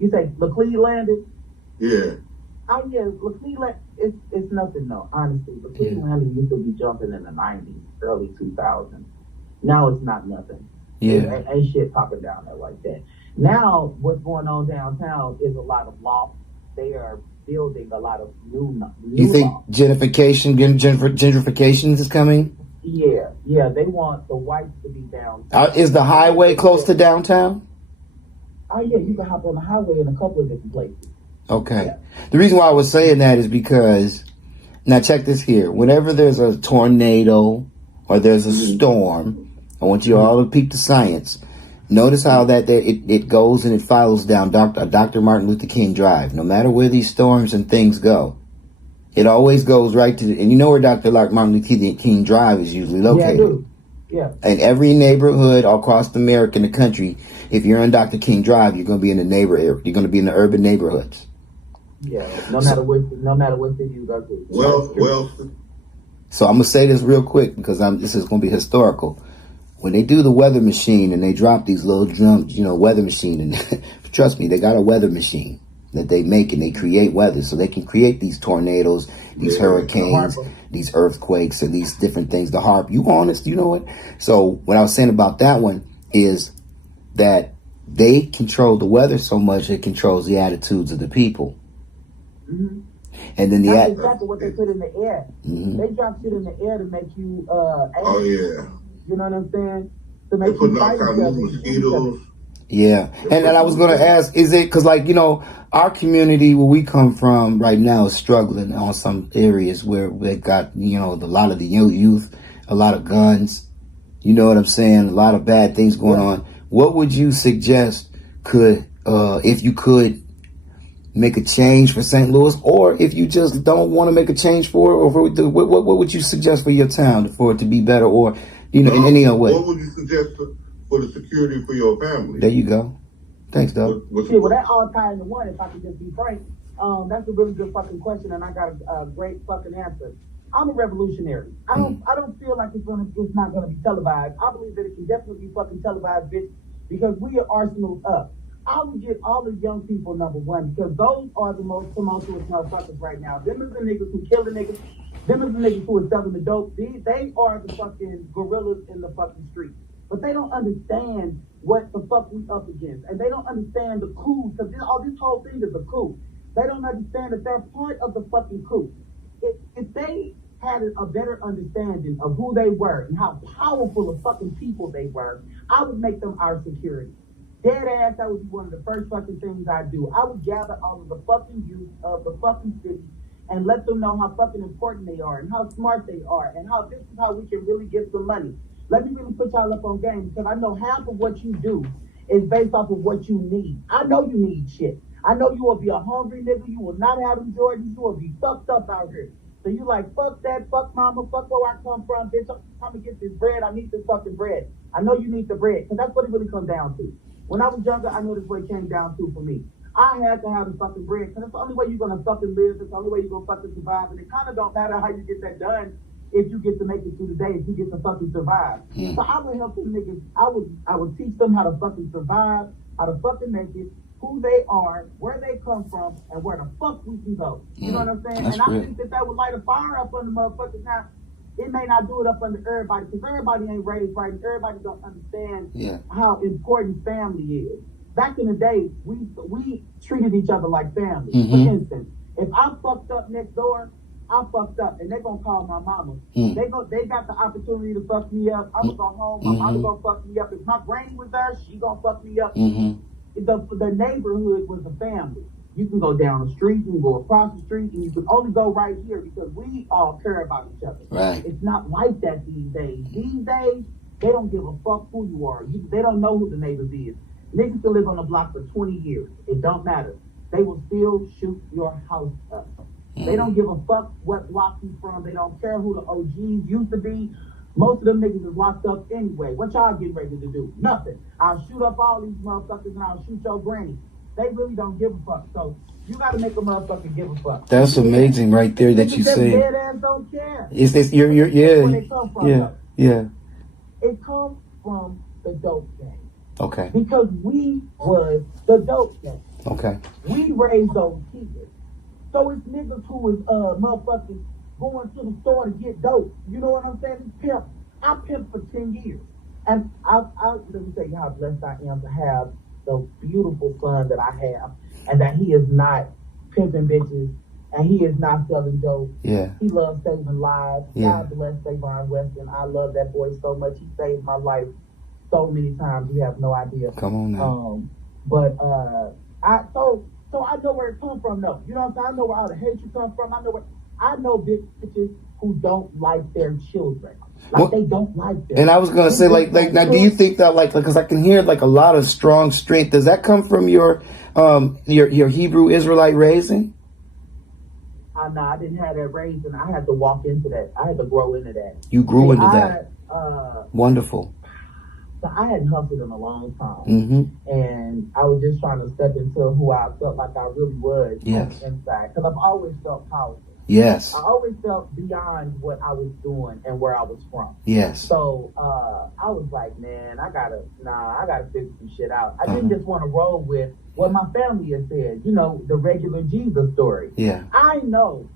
You say LaClede Landing? Yeah. Oh yeah, LaClede Landing, it's nothing though, honestly. LaClede Landing used to be jumping in the 90s, early 2000s. Now it's not nothing. Yeah. Ain't shit popping down there like that. Now what's going on downtown is a lot of lofts. They are building a lot of new You think lofts. Gentrification is coming? Yeah, they want the whites to be downtown. Is the highway close to downtown? Oh yeah, you can hop on the highway in a couple of different places. Okay. Yeah. The reason why I was saying that is because, now check this here. Whenever there's a tornado or there's a storm, I want you all to peep the science. Notice how that it goes and it follows down Dr. Martin Luther King Drive. No matter where these storms and things go, it always goes right to, and you know where Dr. Martin Luther King Drive is usually located. Yeah, I do. Yeah. In every neighborhood all across America and the country, if you're on Dr. King Drive, you're going to be in the you're going to be in the urban neighborhoods. Yeah, no matter what city you go to. Well. So I'm gonna say this real quick because this is gonna be historical. When they do the weather machine and they drop these little drums, weather machine, and trust me, they got a weather machine. that they make, and they create weather. So they can create these tornadoes, these hurricanes, these earthquakes, and these different things. The harp, you honest, you know it. So what I was saying about that one is that they control the weather so much it controls the attitudes of the people. Mm-hmm. And then that's exactly what they put in the air. Mm-hmm. They drop shit in the air to make you oh yeah. You know what I'm saying? To They make put you all fight kind each of other. mosquitoes. Yeah, and I was going to ask, is it because, like, you know, our community where we come from right now is struggling on some areas where they got, you know, a lot of the youth, a lot of guns, you know what I'm saying, a lot of bad things going on. What would you suggest could, if you could make a change for St. Louis, or if you just don't want to make a change for it, or what would you suggest for your town for it to be better, or, you know, in any other way? What would you suggest for the security for your family? There you go. Thanks, Dubb. Well, that all tied into one, if I could just be frank. That's a really good fucking question, and I got a great fucking answer. I'm a revolutionary. I don't feel like it's not gonna be televised. I believe that it can definitely be fucking televised, bitch, because we are arsenaled up. I would get all the young people, number one, because those are the most tumultuous motherfuckers right now. Them is the niggas who kill the niggas. Them is the niggas who are selling the dope. They are the fucking gorillas in the fucking street. But they don't understand what the fuck we up against. And they don't understand the coup, because this whole thing is a coup. They don't understand that they're part of the fucking coup. If they had a better understanding of who they were and how powerful of fucking people they were, I would make them our security. Dead ass, that would be one of the first fucking things I'd do. I would gather all of the fucking youth of the fucking city and let them know how fucking important they are and how smart they are and how this is how we can really get some money. Let me really put y'all up on game, because I know half of what you do is based off of what you need. I know you need shit. I know you will be a hungry nigga. You will not have them Jordans. You will be fucked up out here. So you like, fuck that, fuck mama, fuck where I come from, bitch. I'm trying to get this bread. I need this fucking bread. I know you need the bread, because that's what it really comes down to. When I was younger, I know this what it came down to for me. I had to have the fucking bread, because it's the only way you're going to fucking live. It's the only way you're going to fucking survive. And it kind of don't matter how you get that done if you get to make it through the day, if you get to fucking survive. So I would help them niggas. I would teach them how to fucking survive, how to fucking make it, who they are, where they come from, and where the fuck we can go. You know what I'm saying? And I think that would light a fire up under motherfuckers. Now, it may not do it up under everybody, because everybody ain't raised right. Everybody don't understand how important family is. Back in the day, we treated each other like family. For instance, if I fucked up next door, I fucked up, and they're gonna call my mama. They got the opportunity to fuck me up. I'm gonna go home. My mama gonna fuck me up. If my granny was there, she gonna fuck me up. The neighborhood was a family. You can go down the street, you can go across the street, and you can only go right here because we all care about each other. Right. It's not like that these days. These days, they don't give a fuck who you are. They don't know who the neighbors is. Niggas can live on the block for 20 years. It don't matter. They will still shoot your house up. They don't give a fuck what block you from. They don't care who the OGs used to be. Most of them niggas is locked up anyway. What y'all getting ready to do? Nothing. I'll shoot up all these motherfuckers and I'll shoot your granny. They really don't give a fuck. So you gotta make a motherfucker give a fuck. That's amazing right there that you say. Dead ass don't care. It's this, you're where they come from, yeah. It comes from the dope game. Okay. Because we was the dope game. Okay. We raised those kids. So it's niggas who is motherfuckers going to the store to get dope. You know what I'm saying? It's pimp. I pimped for 10 years. And let me tell you how blessed I am to have the beautiful son that I have, and that he is not pimping bitches, and he is not selling dope. Yeah. He loves saving lives. Yeah. God bless Savon Weston. I love that boy so much. He saved my life so many times. You have no idea. Come on now. So I know where it come from though. You know what I'm saying? I know where all the hatred comes from. I know bitches who don't like their children. They don't like them. And I was gonna say, like now, do you think that, because I can hear like a lot of strong strength? Does that come from your Hebrew Israelite raising? No, I didn't have that raising. I had to walk into that. I had to grow into that. You grew into that. Wonderful. So I hadn't hustled in a long time, and I was just trying to step into who I felt like I really was inside, because I've always felt powerful. Yes. I always felt beyond what I was doing and where I was from. Yes. So I was like, man, I gotta figure some shit out. I didn't just want to roll with what my family has said, you know, the regular Jesus story. Yeah. I know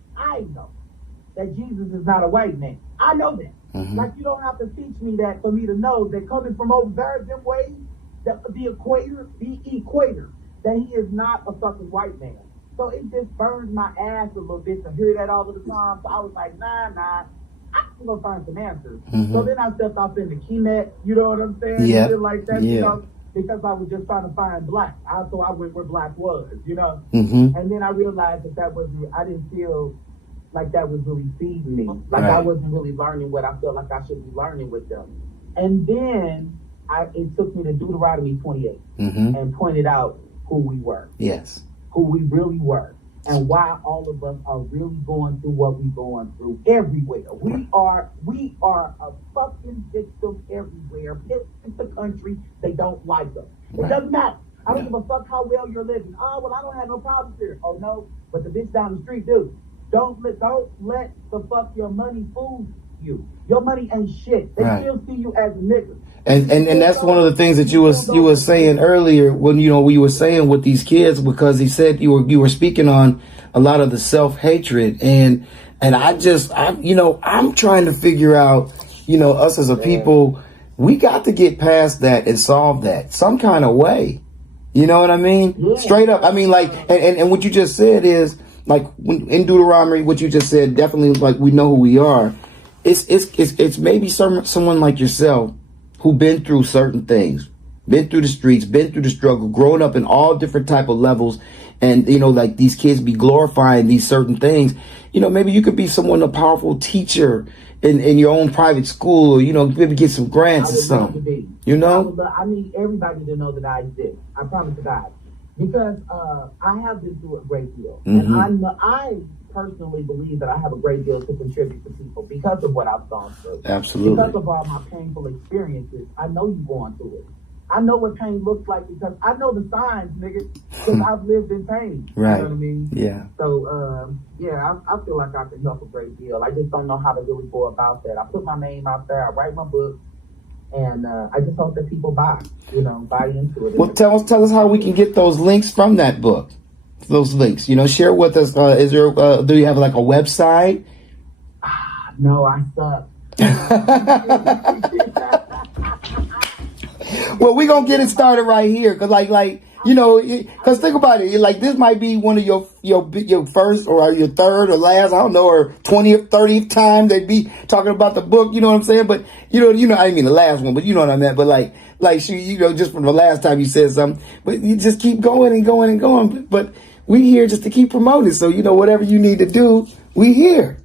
that Jesus is not a white man. I know that. Like, you don't have to teach me that for me to know that coming from over there, them ways, the equator, that he is not a fucking white man. So it just burns my ass a little bit to hear that all of the time. So I was like, nah, I'm gonna find some answers. So then I stepped off into Kemet, you know what I'm saying? Yeah. Shit like that, you know, because I was just trying to find black. So I went where black was, you know? And then I realized that wasn't, I didn't feel like that was really feeding me. Like I wasn't really learning what I felt like I should be learning with them. And then it took me to Deuteronomy 28 and pointed out who we were. Yes. Who we really were. And why all of us are really going through what we're going through everywhere. We are a fucking victim everywhere. It's the country, they don't like us. It doesn't matter. I don't give a fuck how well you're living. Oh, well, I don't have no problems here. Oh, no, but the bitch down the street do. Don't let the fuck your money fool you. Your money ain't shit. They still see you as a nigga. And that's one of the things that you were saying earlier when we were saying with these kids, because he said you were speaking on a lot of the self-hatred and I'm trying to figure out, us as a people, we got to get past that and solve that some kind of way. You know what I mean? Yeah. Straight up. I mean, like, and what you just said is like in Deuteronomy, what you just said, definitely like we know who we are. It's maybe someone like yourself who been through certain things, been through the streets, been through the struggle, growing up in all different type of levels. And, like these kids be glorifying these certain things. Maybe you could be a powerful teacher in your own private school, or, maybe get some grants or something. I need everybody to know that I exist. I promise to God. Because I have been through a great deal. And I personally believe that I have a great deal to contribute to people because of what I've gone through. Absolutely. Because of all my painful experiences. I know you're going through it. I know what pain looks like because I know the signs, nigga, because I've lived in pain. Right. You know what I mean? Yeah. So, I feel like I can help a great deal. I just don't know how to really go about that. I put my name out there. I write my book. And I just hope that people buy into it. Well, tell us how we can get those links from that book. Those links, share with us. Is there? Do you have like a website? No, I suck. Well, we're gonna get it started right here, cause cause think about it. Like this might be one of your first or your third or last, I don't know, or 20th, 30th time they'd be talking about the book. You know what I'm saying? But I didn't mean the last one, but you know what I meant. But like she, just from the last time you said something, but you just keep going and going and going. But we here just to keep promoting. So whatever you need to do, we here.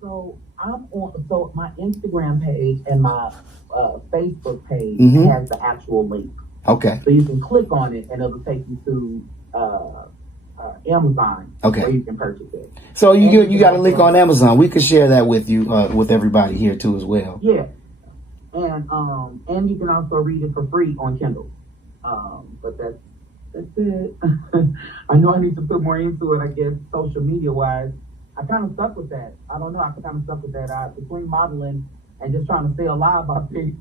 So my Instagram page and my Facebook page has the actual link. Okay. So you can click on it and it'll take you to Amazon. Okay. Where you can purchase it. So you got a link on Amazon. We could share that with you, with everybody here too as well. Yeah. And you can also read it for free on Kindle. But that's it. I know I need to put more into it, I guess, social media wise. I kind of stuck with that. I don't know. I kind of stuck with that. Between modeling and just trying to stay alive, I think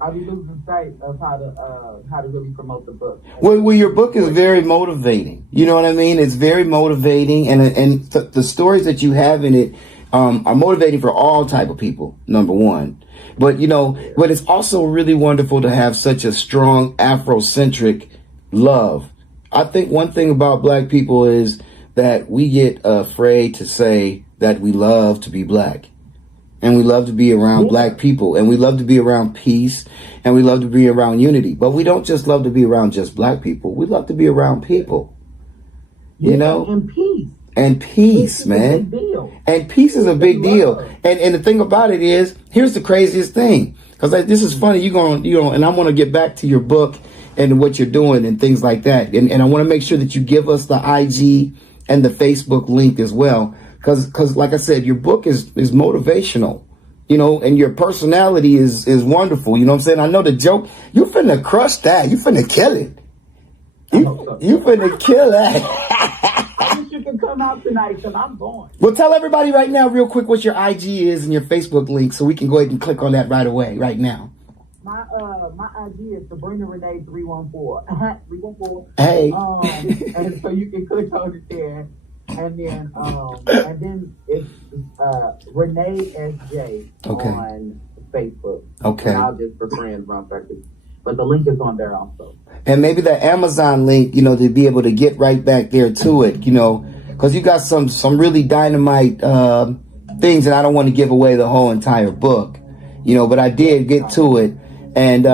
I'll be losing sight of how to really promote the book. Well, your book is very motivating. You know what I mean? It's very motivating, and the stories that you have in it are motivating for all type of people. Number one, but but it's also really wonderful to have such a strong Afrocentric love. I think one thing about Black people is that we get afraid to say that we love to be Black. And we love to be around Black people, and we love to be around peace, and we love to be around unity. But we don't just love to be around just Black people. We love to be around people, And peace. And peace, man. And peace is a big deal. And the thing about it is, here's the craziest thing, because this is funny. And I want to get back to your book and what you're doing and things like that. And I want to make sure that you give us the IG and the Facebook link as well. Because like I said, your book is motivational, and your personality is wonderful. You know what I'm saying? I know the joke. You finna crush that. You finna kill it. You finna kill that. I wish you could come out tonight because I'm going. Well, tell everybody right now, real quick, what your IG is and your Facebook link, so we can go ahead and click on that right away, right now. My IG is Sabrina Renee 314. 314. Hey. And so you can click on it there. And then it's Renee SJ on Facebook. Okay. And I'll just for friends, motherfuckers. But the link is on there also. And maybe the Amazon link, to be able to get right back there to it, because you got some really dynamite things, and I don't want to give away the whole entire book, but I did get to it, and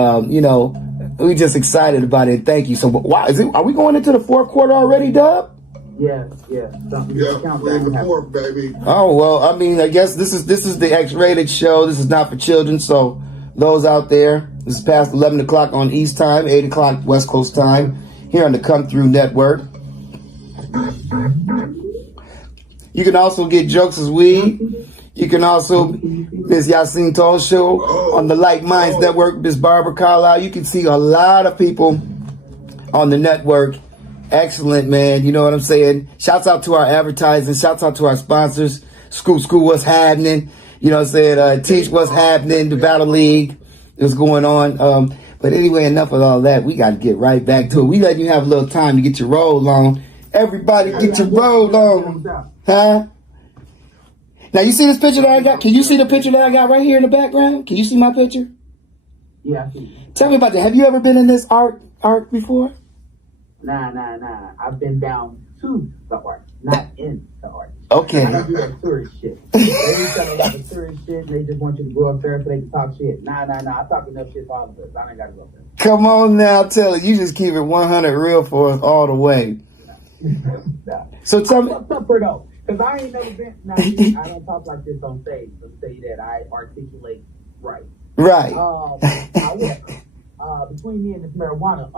we just excited about it. Thank you. So, are we going into the fourth quarter already, Dubb? Yeah. Yeah, the fourth, baby. Oh well, I mean, I guess this is the X-rated show. This is not for children, so those out there, this is past 11 o'clock on East Time, 8 o'clock West Coast Time, here on the Come Thru Network. You can also get Jokes as We. You can also, Miss Yasin Toll Show on the Like Minds Network, Miss Barbara Carlisle. You can see a lot of people on the network. Excellent, man. You know what I'm saying? Shouts out to our advertising. Shouts out to our sponsors. School, what's happening? You know what I'm saying? Teach what's happening. The Battle League is going on. But anyway, enough of all that. We got to get right back to it. We let you have a little time to get your roll on. Everybody get your roll on. Huh? Now, you see this picture that I got? Can you see the picture that I got right here in the background? Can you see my picture? Yeah, I see. Tell me about that. Have you ever been in this art before? Nah. I've been down to the art, not in the art. Okay. I don't do that tourist shit. They just tell a lot of tourist shit, and they just want you to go up there so they can talk shit. Nah. I talk enough shit for all of us. I ain't got to go up there. Come on now, tell it. You just keep it 100 real for us all the way. Nah. So tell me. What's up, though? Because I ain't never been. Now, I don't talk like this on stage. Let's say that I articulate right. Right. However, between me and this marijuana,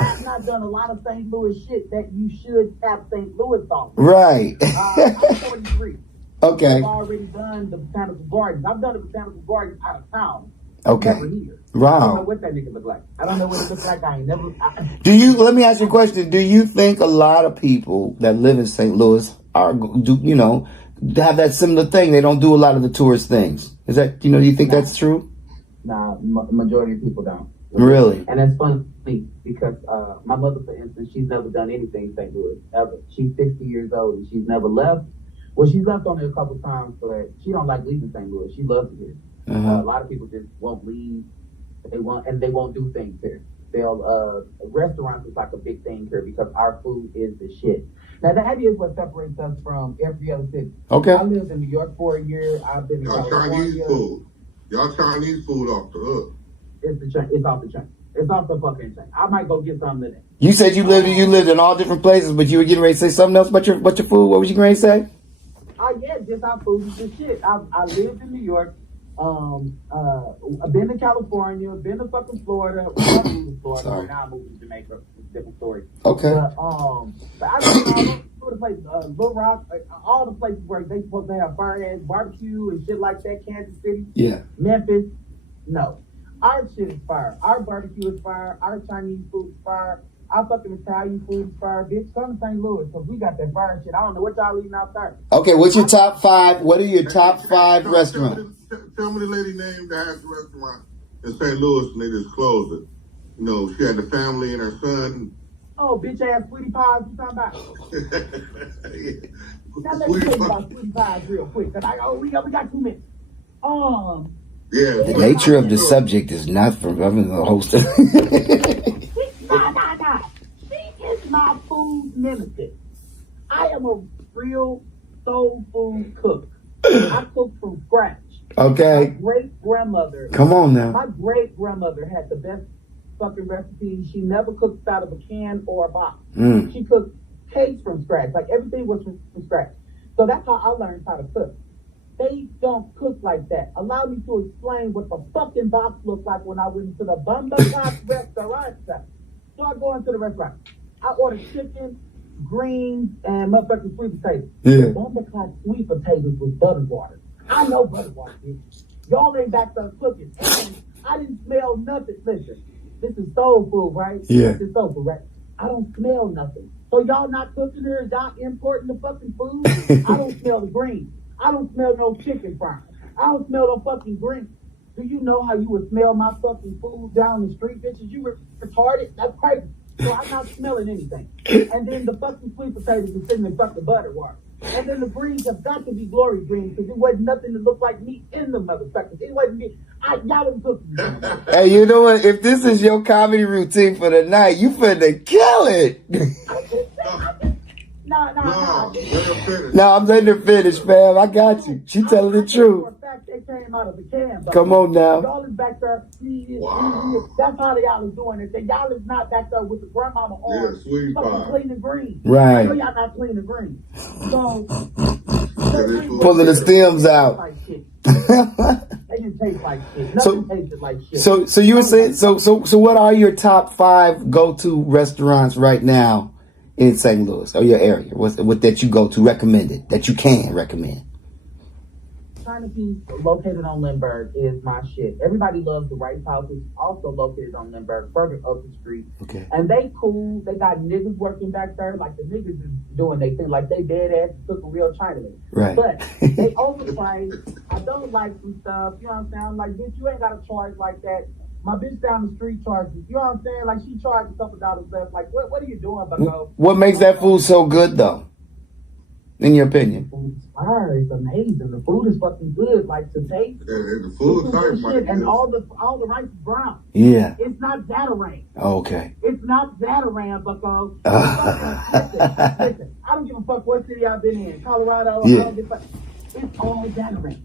I have not done a lot of St. Louis shit that you should have St. Louis on. Right. I'm 43. Okay. I've already done the botanical gardens. I've done the botanical gardens out of town. Okay. Never here. Wow. I don't know what that nigga look like. I don't know what it looks like. I ain't never. Let me ask you a question. Do you think a lot of people that live in St. Louis have that similar thing? They don't do a lot of the tourist things. Is that, do you think that's true? Nah, majority of people don't. Really? And that's funny because my mother, for instance, she's never done anything in St. Louis, ever. She's 60 years old and she's never left. Well, she's left on it a couple times, but she don't like leaving St. Louis. She loves it here. A lot of people just won't leave. They won't do things here. Restaurants is like a big thing here because our food is the shit. Now, that is what separates us from every other city. Okay. I lived in New York for a year. I've been in California. Y'all Chinese food off the hook. It's off the chain. It's off the fucking chain. I might go get something today. You said you lived in all different places, but you were getting ready to say something else about your food. What was you going to say? Yeah, just our food is the shit. I lived in New York. I've been to California, been to fucking Florida. I moved to Florida. Sorry. Now I'm moving to Jamaica. It's a different story. Okay. But I've been all over the place. Little Rock, all the places where they supposed to have fireheads, barbecue and shit like that. Kansas City. Yeah. Memphis. No. Our shit is fire. Our barbecue is fire. Our Chinese food is fire. Our fucking Italian food is fire. Bitch, come to St. Louis because we got that fire shit. I don't know what y'all eating out there. Okay, what's your top five? What are your top five restaurants? Tell me the lady name that has the restaurant in St. Louis and they just closed it. She had the family and her son. Oh, bitch ass Sweetie Pies, you talking about? Yeah. Now let me tell you about Sweetie Pies real quick. We got 2 minutes. Yeah. The nature of the subject is not from the host. Nah. She is my food minister. I am a real soul food cook. I cook from scratch. Okay. My great-grandmother. Come on now. My great-grandmother had the best fucking recipe. She never cooked out of a can or a box. She cooked cakes from scratch. Like everything was from scratch. So that's how I learned how to cook. They don't cook like that. Allow me to explain what the fucking box looked like when I went into the Bumba Clock restaurant. So I go into the restaurant. I order chicken, greens, and motherfucking sweet potatoes. Yeah. The Bumba Clock sweet potatoes with butter water. I know butter water, bitch. Y'all ain't back there cooking. And I didn't smell nothing. Listen, this is soul food, right? Yeah. This is soul food, right? I don't smell nothing. So y'all not cooking here? Y'all importing the fucking food? I don't smell the greens. I don't smell no chicken fries. I don't smell no fucking greens. Do you know how you would smell my fucking food down the street, bitches? You were retarded? That's crazy. So I'm not smelling anything. And then the fucking sweet potatoes are sitting in fucking butter water. And then the greens have got to be glory greens because it wasn't nothing that looked like meat in the motherfuckers. It wasn't meat. Y'all done cooked me. Hey, you know what? If this is your comedy routine for the night, you finna kill it. No. No, I'm letting her finish, fam. I got you. She telling the truth. For a fact, they came out of the can. Come on now. Y'all is back there. Wow. That's how y'all is doing it. Y'all is not back there with the grandmama on. sweet pie. Cleaning green. Right. I know y'all not cleaning green. So Pulling the stems out. like shit. They just taste like shit. Nothing tasted like shit. So you were saying, so what are your top 5 go-to restaurants right now in St. Louis or your area? What that you go to recommended, that you can recommend? China Peace, located on Lindbergh, is my shit. Everybody loves the Rice House, which is also located on Lindbergh, further up the street. Okay. And they cool. They got niggas working back there. Like, the niggas is doing their thing. Like, they dead ass took a real Chinaman. Right. But they overpriced. I don't like some stuff. You know what I'm saying? I'm like, bitch, you ain't got to charge like that. My bitch down the street charges. You know what I'm saying? Like, she charged a couple dollars less. Like, what are you doing, bucko? What makes that food so good, though? In your opinion? Food's fire. It's amazing. The food is fucking good. Like, to taste. And the food type, Shit, and all the rice is brown. Yeah. It's not Zatarang. Okay. It's not Zatarang, bucko. Listen, I don't give a fuck what city I've been in. Colorado, Yeah. I don't give a fuck. It's all Zatarang.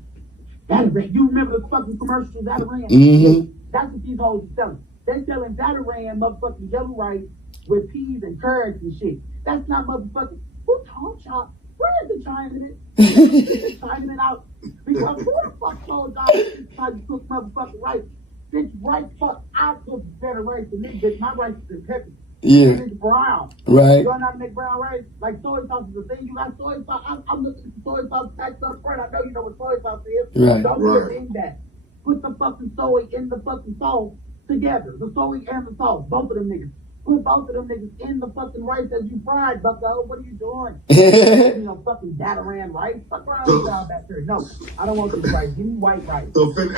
Zatarang. You remember the fucking commercial Zatarang? Mm-hmm. That's what these hoes are selling. They're selling Zatarang motherfucking yellow rice with peas and carrots and shit. That's not motherfucking. Who told y'all? Where is the Chinaman? The Chinaman out. Because who the fuck told y'all this how you cook motherfucking rice? Bitch, rice fuck, I cook better rice than this bitch. My rice is heavy. Yeah. And it's brown. Right. You don't know how to make brown rice? Like soy sauce is a thing. You got soy sauce. I'm looking at the soy sauce packed up front. I know you know what soy sauce is. Right. Don't Right. put in that. Put the fucking soy in the fucking sauce together. The soy and the sauce. Both of them niggas. Put both of them niggas in the fucking rice as you fried, bucko. What are you doing? You know, fucking Zatarang rice. Fuck around with y'all back there. No, I don't want this rice. Give me white rice. So finish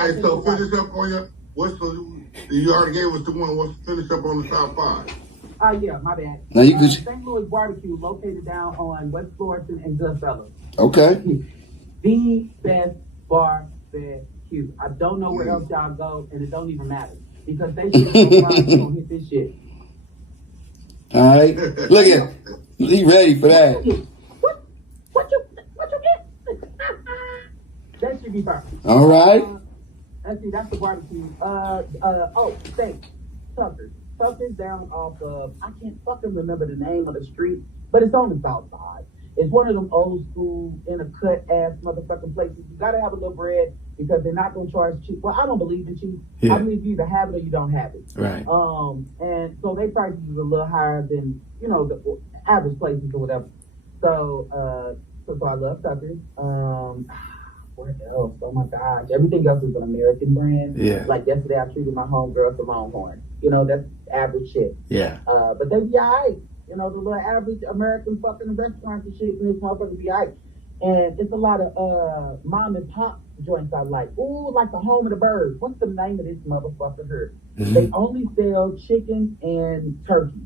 up on your. You already gave us the one. What's finish up on the top 5? Yeah, my bad. Now you could- St. Louis Barbecue, located down on West Florissant and Goodfellas. Okay. The best barbecue. I don't know where else y'all go, and it don't even matter. Because they shit so fried, you don't hit this shit. All right. Look at him. He ready for that. What you get? That should be perfect. All right. Let's see, that's the barbecue. Steak. Tucker's down off of, I can't fucking remember the name of the street, but it's on the south side. It's one of them old school, in a cut ass motherfucking places. You gotta have a little bread because they're not gonna charge cheap. Well, I don't believe in cheap. Yeah. I believe you either have it or you don't have it. Right. And so their prices is a little higher than, you know, the average places or whatever. So I love Tucker's. What else? Oh my gosh. Everything else is an American brand. Yeah. Like yesterday I treated my homegirl to Longhorn. You know, that's average shit. Yeah. But they be alright. You know, the little average American fucking restaurants and shit, and this motherfucker be alright. And it's a lot of mom and pop joints I like. Ooh, like the Home of the Birds. What's the name of this motherfucker here? Mm-hmm. They only sell chicken and turkey.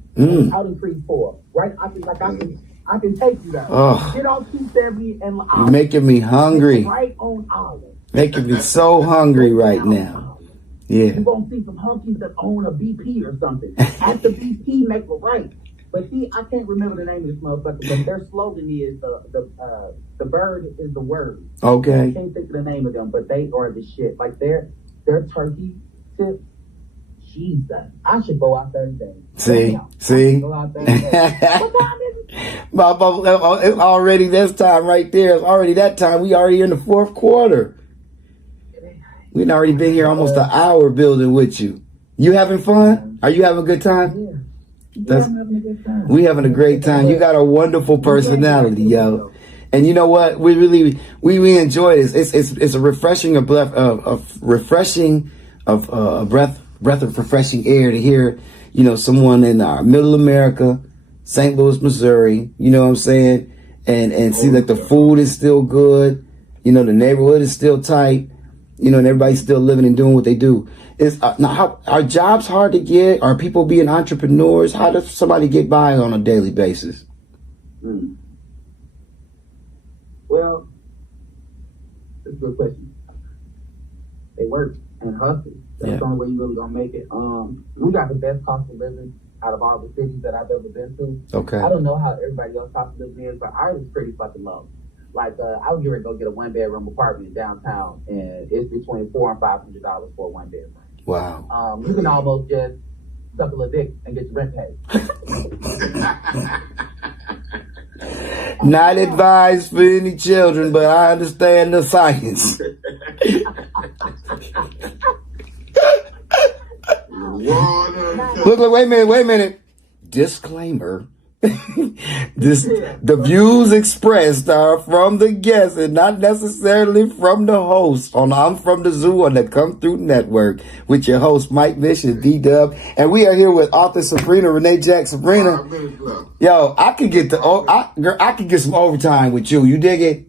Out in Creek 4. Right? I can take you there. Oh. Get off 270 and You're making me hungry. right on Olive. Making me so hungry right now. Yeah. You're going to see some hunkies that own a BP or something. At the BP, make a right. But see, I can't remember the name of this motherfucker, but their slogan is the bird is the word. Okay. I can't think of the name of them, but they are the shit. Like their turkey tips. Jesus, I should go out there and say. See? Go out there and say. What time is it? It's already this time right there. It's already that time. We already in the 4th quarter. We've already been here almost an hour building with you. You having fun? Are you having a good time? Yeah. That's- I'm having a good time. We having a great time. You got a wonderful personality, yo. And you know what? We enjoy this. It's a refreshing breath of refreshing air to hear someone in middle America, St. Louis, Missouri, you know what I'm saying? And see that the food is still good, the neighborhood is still tight, and everybody's still living and doing what they do. Now, are jobs hard to get? Are people being entrepreneurs? How does somebody get by on a daily basis? Well, that's a good question. They work and hustle. That's the only way you really gonna make it. We got the best cost of living out of all the cities that I've ever been to. Okay. I don't know how everybody else cost of living is, but ours is pretty fucking low. Like, I was going to go get a 1-bedroom apartment downtown, and it's between $400 and $500 for a 1-bedroom. Wow. You can almost just suckle a dick and get your rent paid. Not advised for any children, but I understand the science. Look, wait a minute. Disclaimer. The views expressed are from the guests and not necessarily from the host on I'm From the Zoo on the Come Through Network with your host Mike, Mich, and Dubb. And we are here with author Sabrina Renee Jack. Sabrina, yo, I could get I could get some overtime with you. You dig it?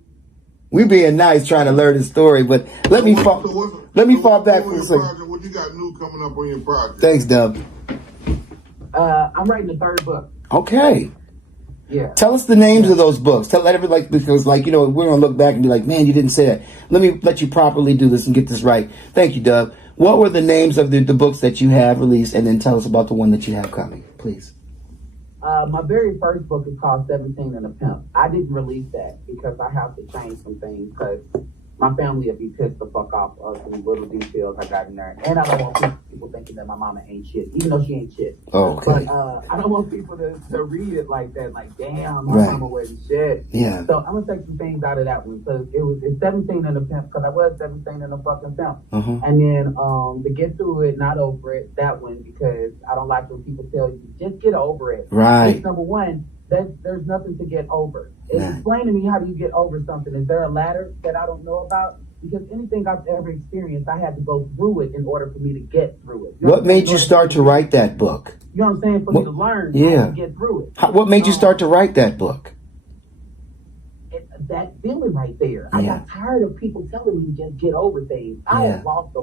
We being nice trying to learn the story, but let me fall back for a second. What you got new coming up on your project? Thanks, Dubb. I'm writing the 3rd book. Okay. Yeah. Tell us the names of those books. Let everybody, because we're gonna look back and be like, man, you didn't say that. Let me let you properly do this and get this right. Thank you, Dubb. What were the names of the books that you have released, and then tell us about the one that you have coming, please. My very first book is called 17 and a Pimp. I didn't release that because I have to change some things because my family will be pissed the fuck off of some little details I got in there. And I don't want people thinking that my mama ain't shit, even though she ain't shit. Oh, okay. But I don't want people to read it like that, like, damn, my mama wasn't shit. Yeah. So I'm going to take some things out of that one. So it's 17 and a Pimp, because I was 17 and a fucking pimp. Uh-huh. And then to get through it, not over it, that one, because I don't like when people tell you, just get over it. Right. Because number one, there's nothing to get over. Explain to me, how do you get over something? Is there a ladder that I don't know about? Because anything I've ever experienced, I had to go through it in order for me to get through it. What made you start to write that book? You know what I'm saying? For me to learn how to get through it. What made you start to write that book? That feeling right there. I got tired of people telling me just get over things. I had lost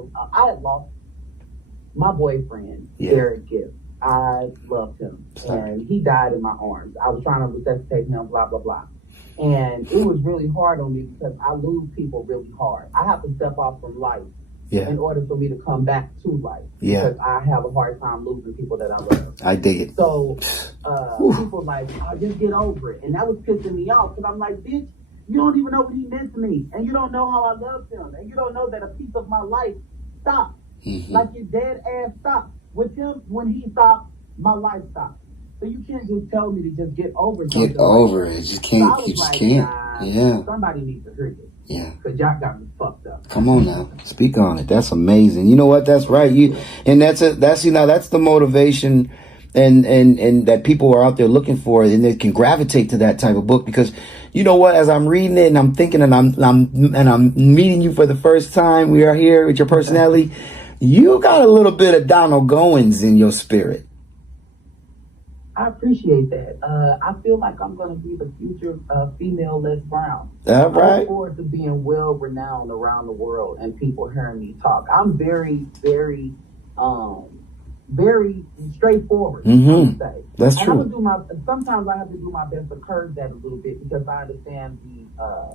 my boyfriend, Derek Gibbs. I loved him, and he died in my arms. I was trying to resuscitate him, blah, blah, blah. And it was really hard on me because I lose people really hard. I have to step off from life in order for me to come back to life. Because I have a hard time losing people that I love. I dig it. So people like, oh, just get over it. And that was pissing me off because I'm like, bitch, you don't even know what he meant to me. And you don't know how I loved him. And you don't know that a piece of my life stopped. Mm-hmm. Like your dead ass stopped. With him, when he stopped, my life stopped. So you can't just tell me to just get over something. Get over it. You can't. You just can't. Nah, somebody needs to hear this. Yeah. Because y'all got me fucked up. Come on now. Speak on it. That's amazing. You know what? That's right. That's the motivation and that people are out there looking for, and they can gravitate to that type of book because you know what? As I'm reading it and I'm thinking and I'm meeting you for the first time, we are here with your personality. You got a little bit of Donald Goins in your spirit. I appreciate that. I feel like I'm going to be the future female Les Brown. All right. I look forward to being well renowned around the world and people hearing me talk. I'm very, very, very straightforward. Mm-hmm. I would say. That's true. Sometimes I have to do my best to curb that a little bit because I understand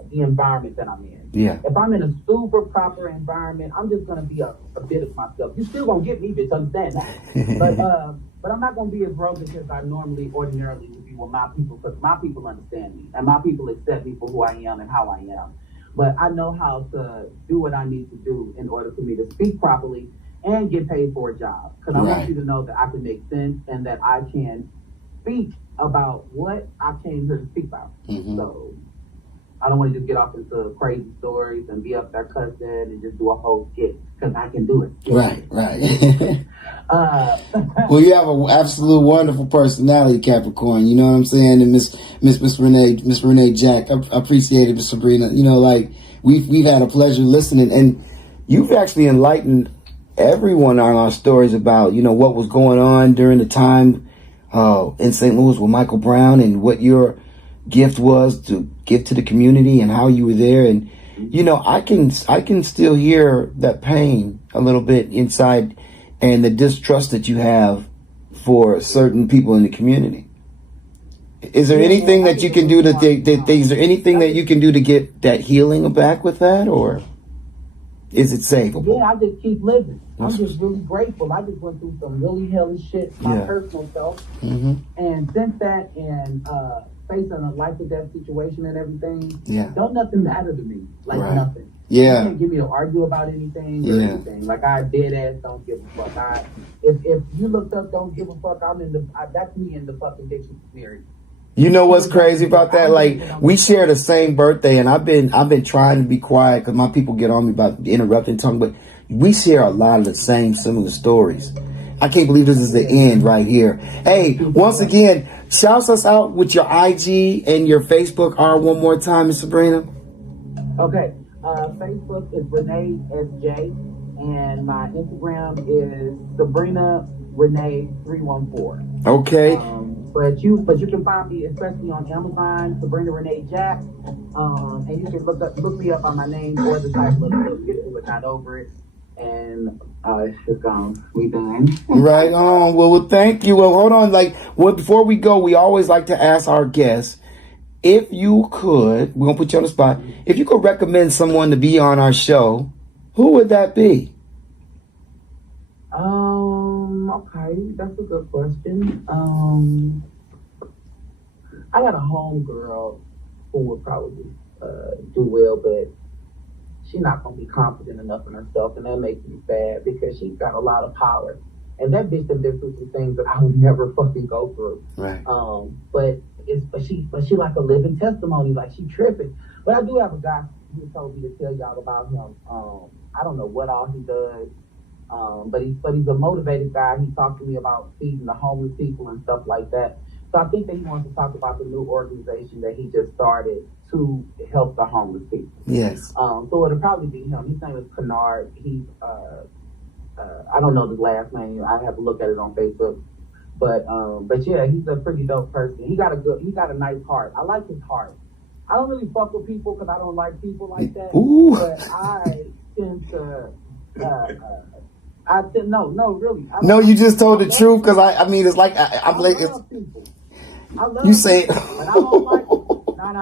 the environment that I'm in. Yeah. If I'm in a super proper environment, I'm just going to be a bit of myself. You're still going to get me, bitch, understand that. But I'm not going to be as broken as I ordinarily would be with my people, because my people understand me and my people accept me for who I am and how I am. But I know how to do what I need to do in order for me to speak properly and get paid for a job. Because I want you to know that I can make sense and that I can speak about what I came here to speak about. Mm-hmm. So I don't want to just get off into crazy stories and be up there cussing and just do a whole skit, because I can do it. Right. Well, you have an absolute wonderful personality, Capricorn. You know what I'm saying? And Miss Renee Jack, I appreciate it, Miss Sabrina. You know, like we've had a pleasure listening, and you've actually enlightened everyone on our stories about, you know, what was going on during the time in St. Louis with Michael Brown, and what your gift was to give to the community and how you were there. And, you know, I can still hear that pain a little bit inside, and the distrust that you have for certain people in the community. Is there anything that you can do is there anything that you can do to get that healing back with that, or is it savable? Yeah, I just keep living. I'm just really grateful. I just went through some really hellish shit, my personal self. And since that, and facing a life or death situation and everything, don't nothing matter to me. Like nothing. Yeah. You can't get me to argue about anything or anything. Like, I dead ass don't give a fuck. If you looked up don't give a fuck, that's me in the fucking dictionary. You know what's crazy about that? Like, we share the same birthday, and I've been trying to be quiet because my people get on me about interrupting tongue, but we share a lot of the same similar stories. I can't believe this is the end right here. Hey, once again, shout us out with your IG and your Facebook one more time, Miss Sabrina. Okay. Facebook is Renee SJ, and my Instagram is Sabrina Renee 314. Okay. But you can find me especially on Amazon, Sabrina Renee Jack, and you can look me up on my name or the title of the book, Get Through It, Not Over It, and it's gone. We done. Right on. Well, thank you. Well, hold on. Before we go, we always like to ask our guests, if you could, we're gonna put you on the spot. If you could recommend someone to be on our show, who would that be? Okay, that's a good question. I got a homegirl who would probably do well, but she's not gonna be confident enough in herself, and that makes me sad because she's got a lot of power, and that bitch done been through some things that I would never fucking go through. Right. But she like a living testimony, like she tripping. But I do have a guy who told me to tell y'all about him. I don't know what all he does. But he's a motivated guy. He talked to me about feeding the homeless people and stuff like that. So I think that he wants to talk about the new organization that he just started to help the homeless people. Yes. So it'll probably be him. His name is Kennard. He's I don't know the last name. I have to look at it on Facebook. But yeah, he's a pretty dope person. He got a nice heart. I like his heart. I don't really fuck with people because I don't like people like that. Ooh. But I tend to. No, really. No, you just told the truth, because I mean, it's like I'm like, people. I love you say, people, but I don't like them.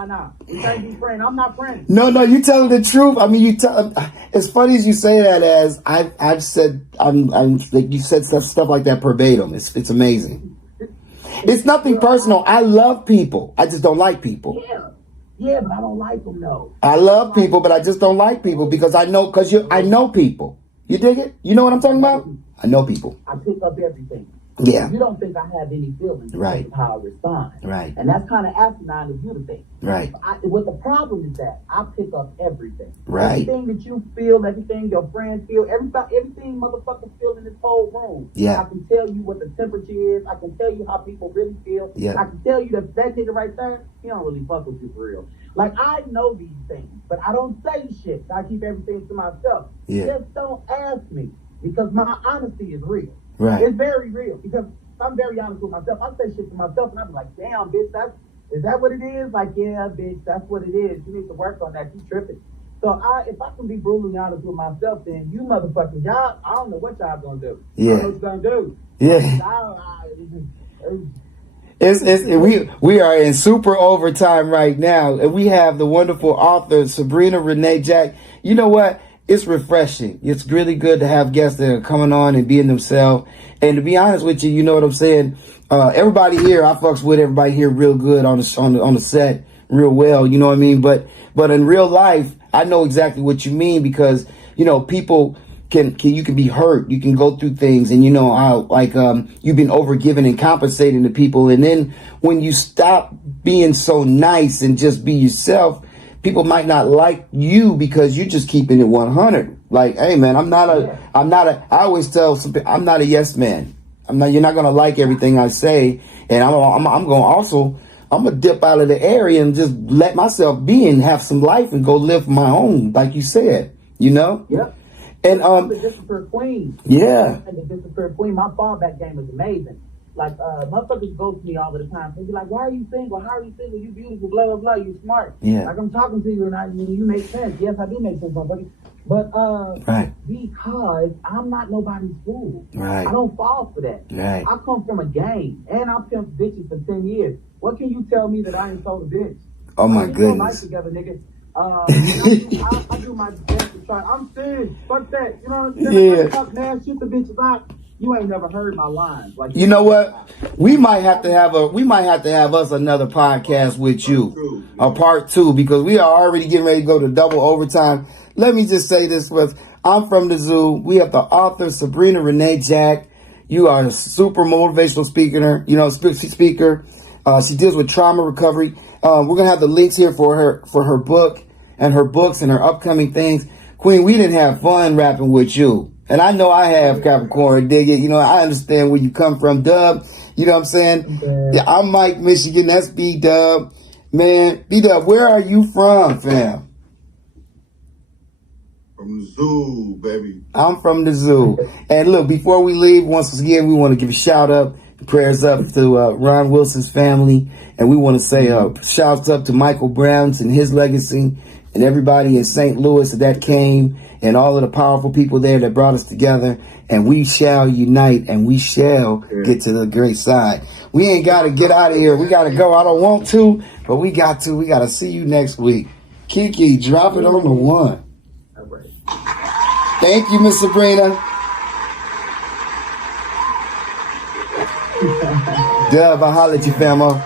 No. We can't be friends. I'm not friends. No, you telling the truth. I mean, you tell. As funny as you say that, as I've said, I'm like, you said stuff like that verbatim. It's amazing. It's nothing personal. I love people. I just don't like people. Yeah, but I don't like them though. I love people, but I just don't like people because I know people. You dig it? You know what I'm talking about? I know people. I pick up everything. Yeah. You don't think I have any feelings. Right. Of how I respond. Right. And that's kind of asinine of you to think. Right. What the problem is that I pick up everything. Right. Everything that you feel, everything your friends feel, everything motherfuckers feel in this whole room. Yeah. I can tell you what the temperature is. I can tell you how people really feel. Yeah. I can tell you that nigga right there, he don't really fuck with you for real. Like, I know these things, but I don't say shit. I keep everything to myself. Yeah. Just don't ask me, because my honesty is real. Right. It's very real, because I'm very honest with myself. I say shit to myself, and I'm like, damn, bitch, is that what it is? Like, yeah, bitch, that's what it is. You need to work on that. You tripping. So if I can be brutally honest with myself, then you motherfuckers, y'all, I don't know what y'all gonna do. Yeah. I don't know what you're gonna do. Yeah. We are in super overtime right now, and we have the wonderful author Sabrina Renee Jack. You know what? It's refreshing. It's really good to have guests that are coming on and being themselves. And to be honest with you, you know what I'm saying? Everybody here, I fucks with everybody here real good on the set, real well. You know what I mean? But in real life, I know exactly what you mean, because you know people you can be hurt. You can go through things, and you know how you've been overgiven and compensating to people, and then when you stop being so nice and just be yourself, people might not like you because you're just keeping it 100. Like, hey man, I always tell some people, I'm not a yes man. You're not gonna like everything I say, and I'm gonna dip out of the area and just let myself be and have some life and go live my own, like you said, you know? Yep. And I'm the disappear queen. yeah. And the disappear queen. My fallback game is amazing. Like motherfuckers ghost me all the time. They be like, "Why are you single? How are you single? You beautiful, blah blah blah. You smart." Yeah. Like I'm talking to you and I mean you make sense. Yes, I do make sense, motherfucker. But Right. because I'm not nobody's fool. Right. I don't fall for that. Right. I come from a game and I pimped bitches for 10 years. What can you tell me that I ain't sold a bitch? Oh my Get your life goodness. together, nigga. I do my best to try. I'm serious. Fuck that. You know what I'm saying? Yeah. Fuck man, shit the bitches out. You ain't never heard my lines. Like You know what? We might have to have us another podcast with you, a part 2, because we are already getting ready to go to double overtime. Let me just say this with, I'm from the zoo. We have the author, Sabrina Renee Jack. You are a super motivational speaker, speaker. She deals with trauma recovery. We're going to have the links here for her book and her books and her upcoming things. Queen, we didn't have fun rapping with you. And I know I have, Capricorn, dig it. You know, I understand where you come from, Dubb. You know what I'm saying? Yeah, I'm Mike, Michigan. That's B-Dubb. Man, B-Dubb, where are you from, fam? From the zoo, baby. I'm from the zoo. And look, before we leave, once again, we want to give a shout out, prayers up to Ron Wilson's family. And we want to say shouts up to Michael Brown's and his legacy and everybody in St. Louis that came and all of the powerful people there that brought us together. And we shall unite and we shall get to the great side. We ain't got to get out of here. We got to go. I don't want to, but we got to. We got to see you next week. Kiki, drop it on the one. Thank you, Miss Sabrina. Dubb, I holler at you, famo.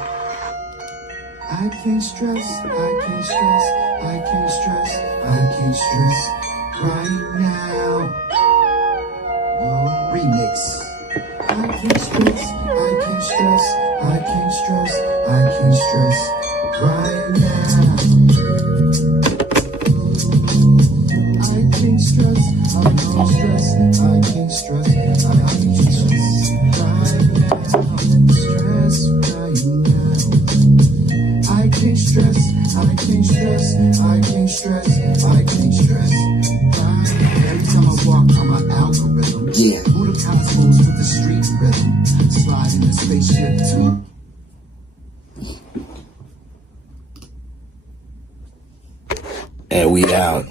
I can't stress, I can't stress, I can't stress, I can't stress right now. No remix. I can't stress, I can't stress, I can't stress, I can't stress right now. I can't stress, I can't stress, I can't stress, I can't stress right now. Stress right now. I can't stress, I can't stress, I can't stress, I can't stress right now. Every time I walk, I'm an algorithm. Yeah. Who the cosmos with the street rhythm? Slide in the spaceship too. And we out.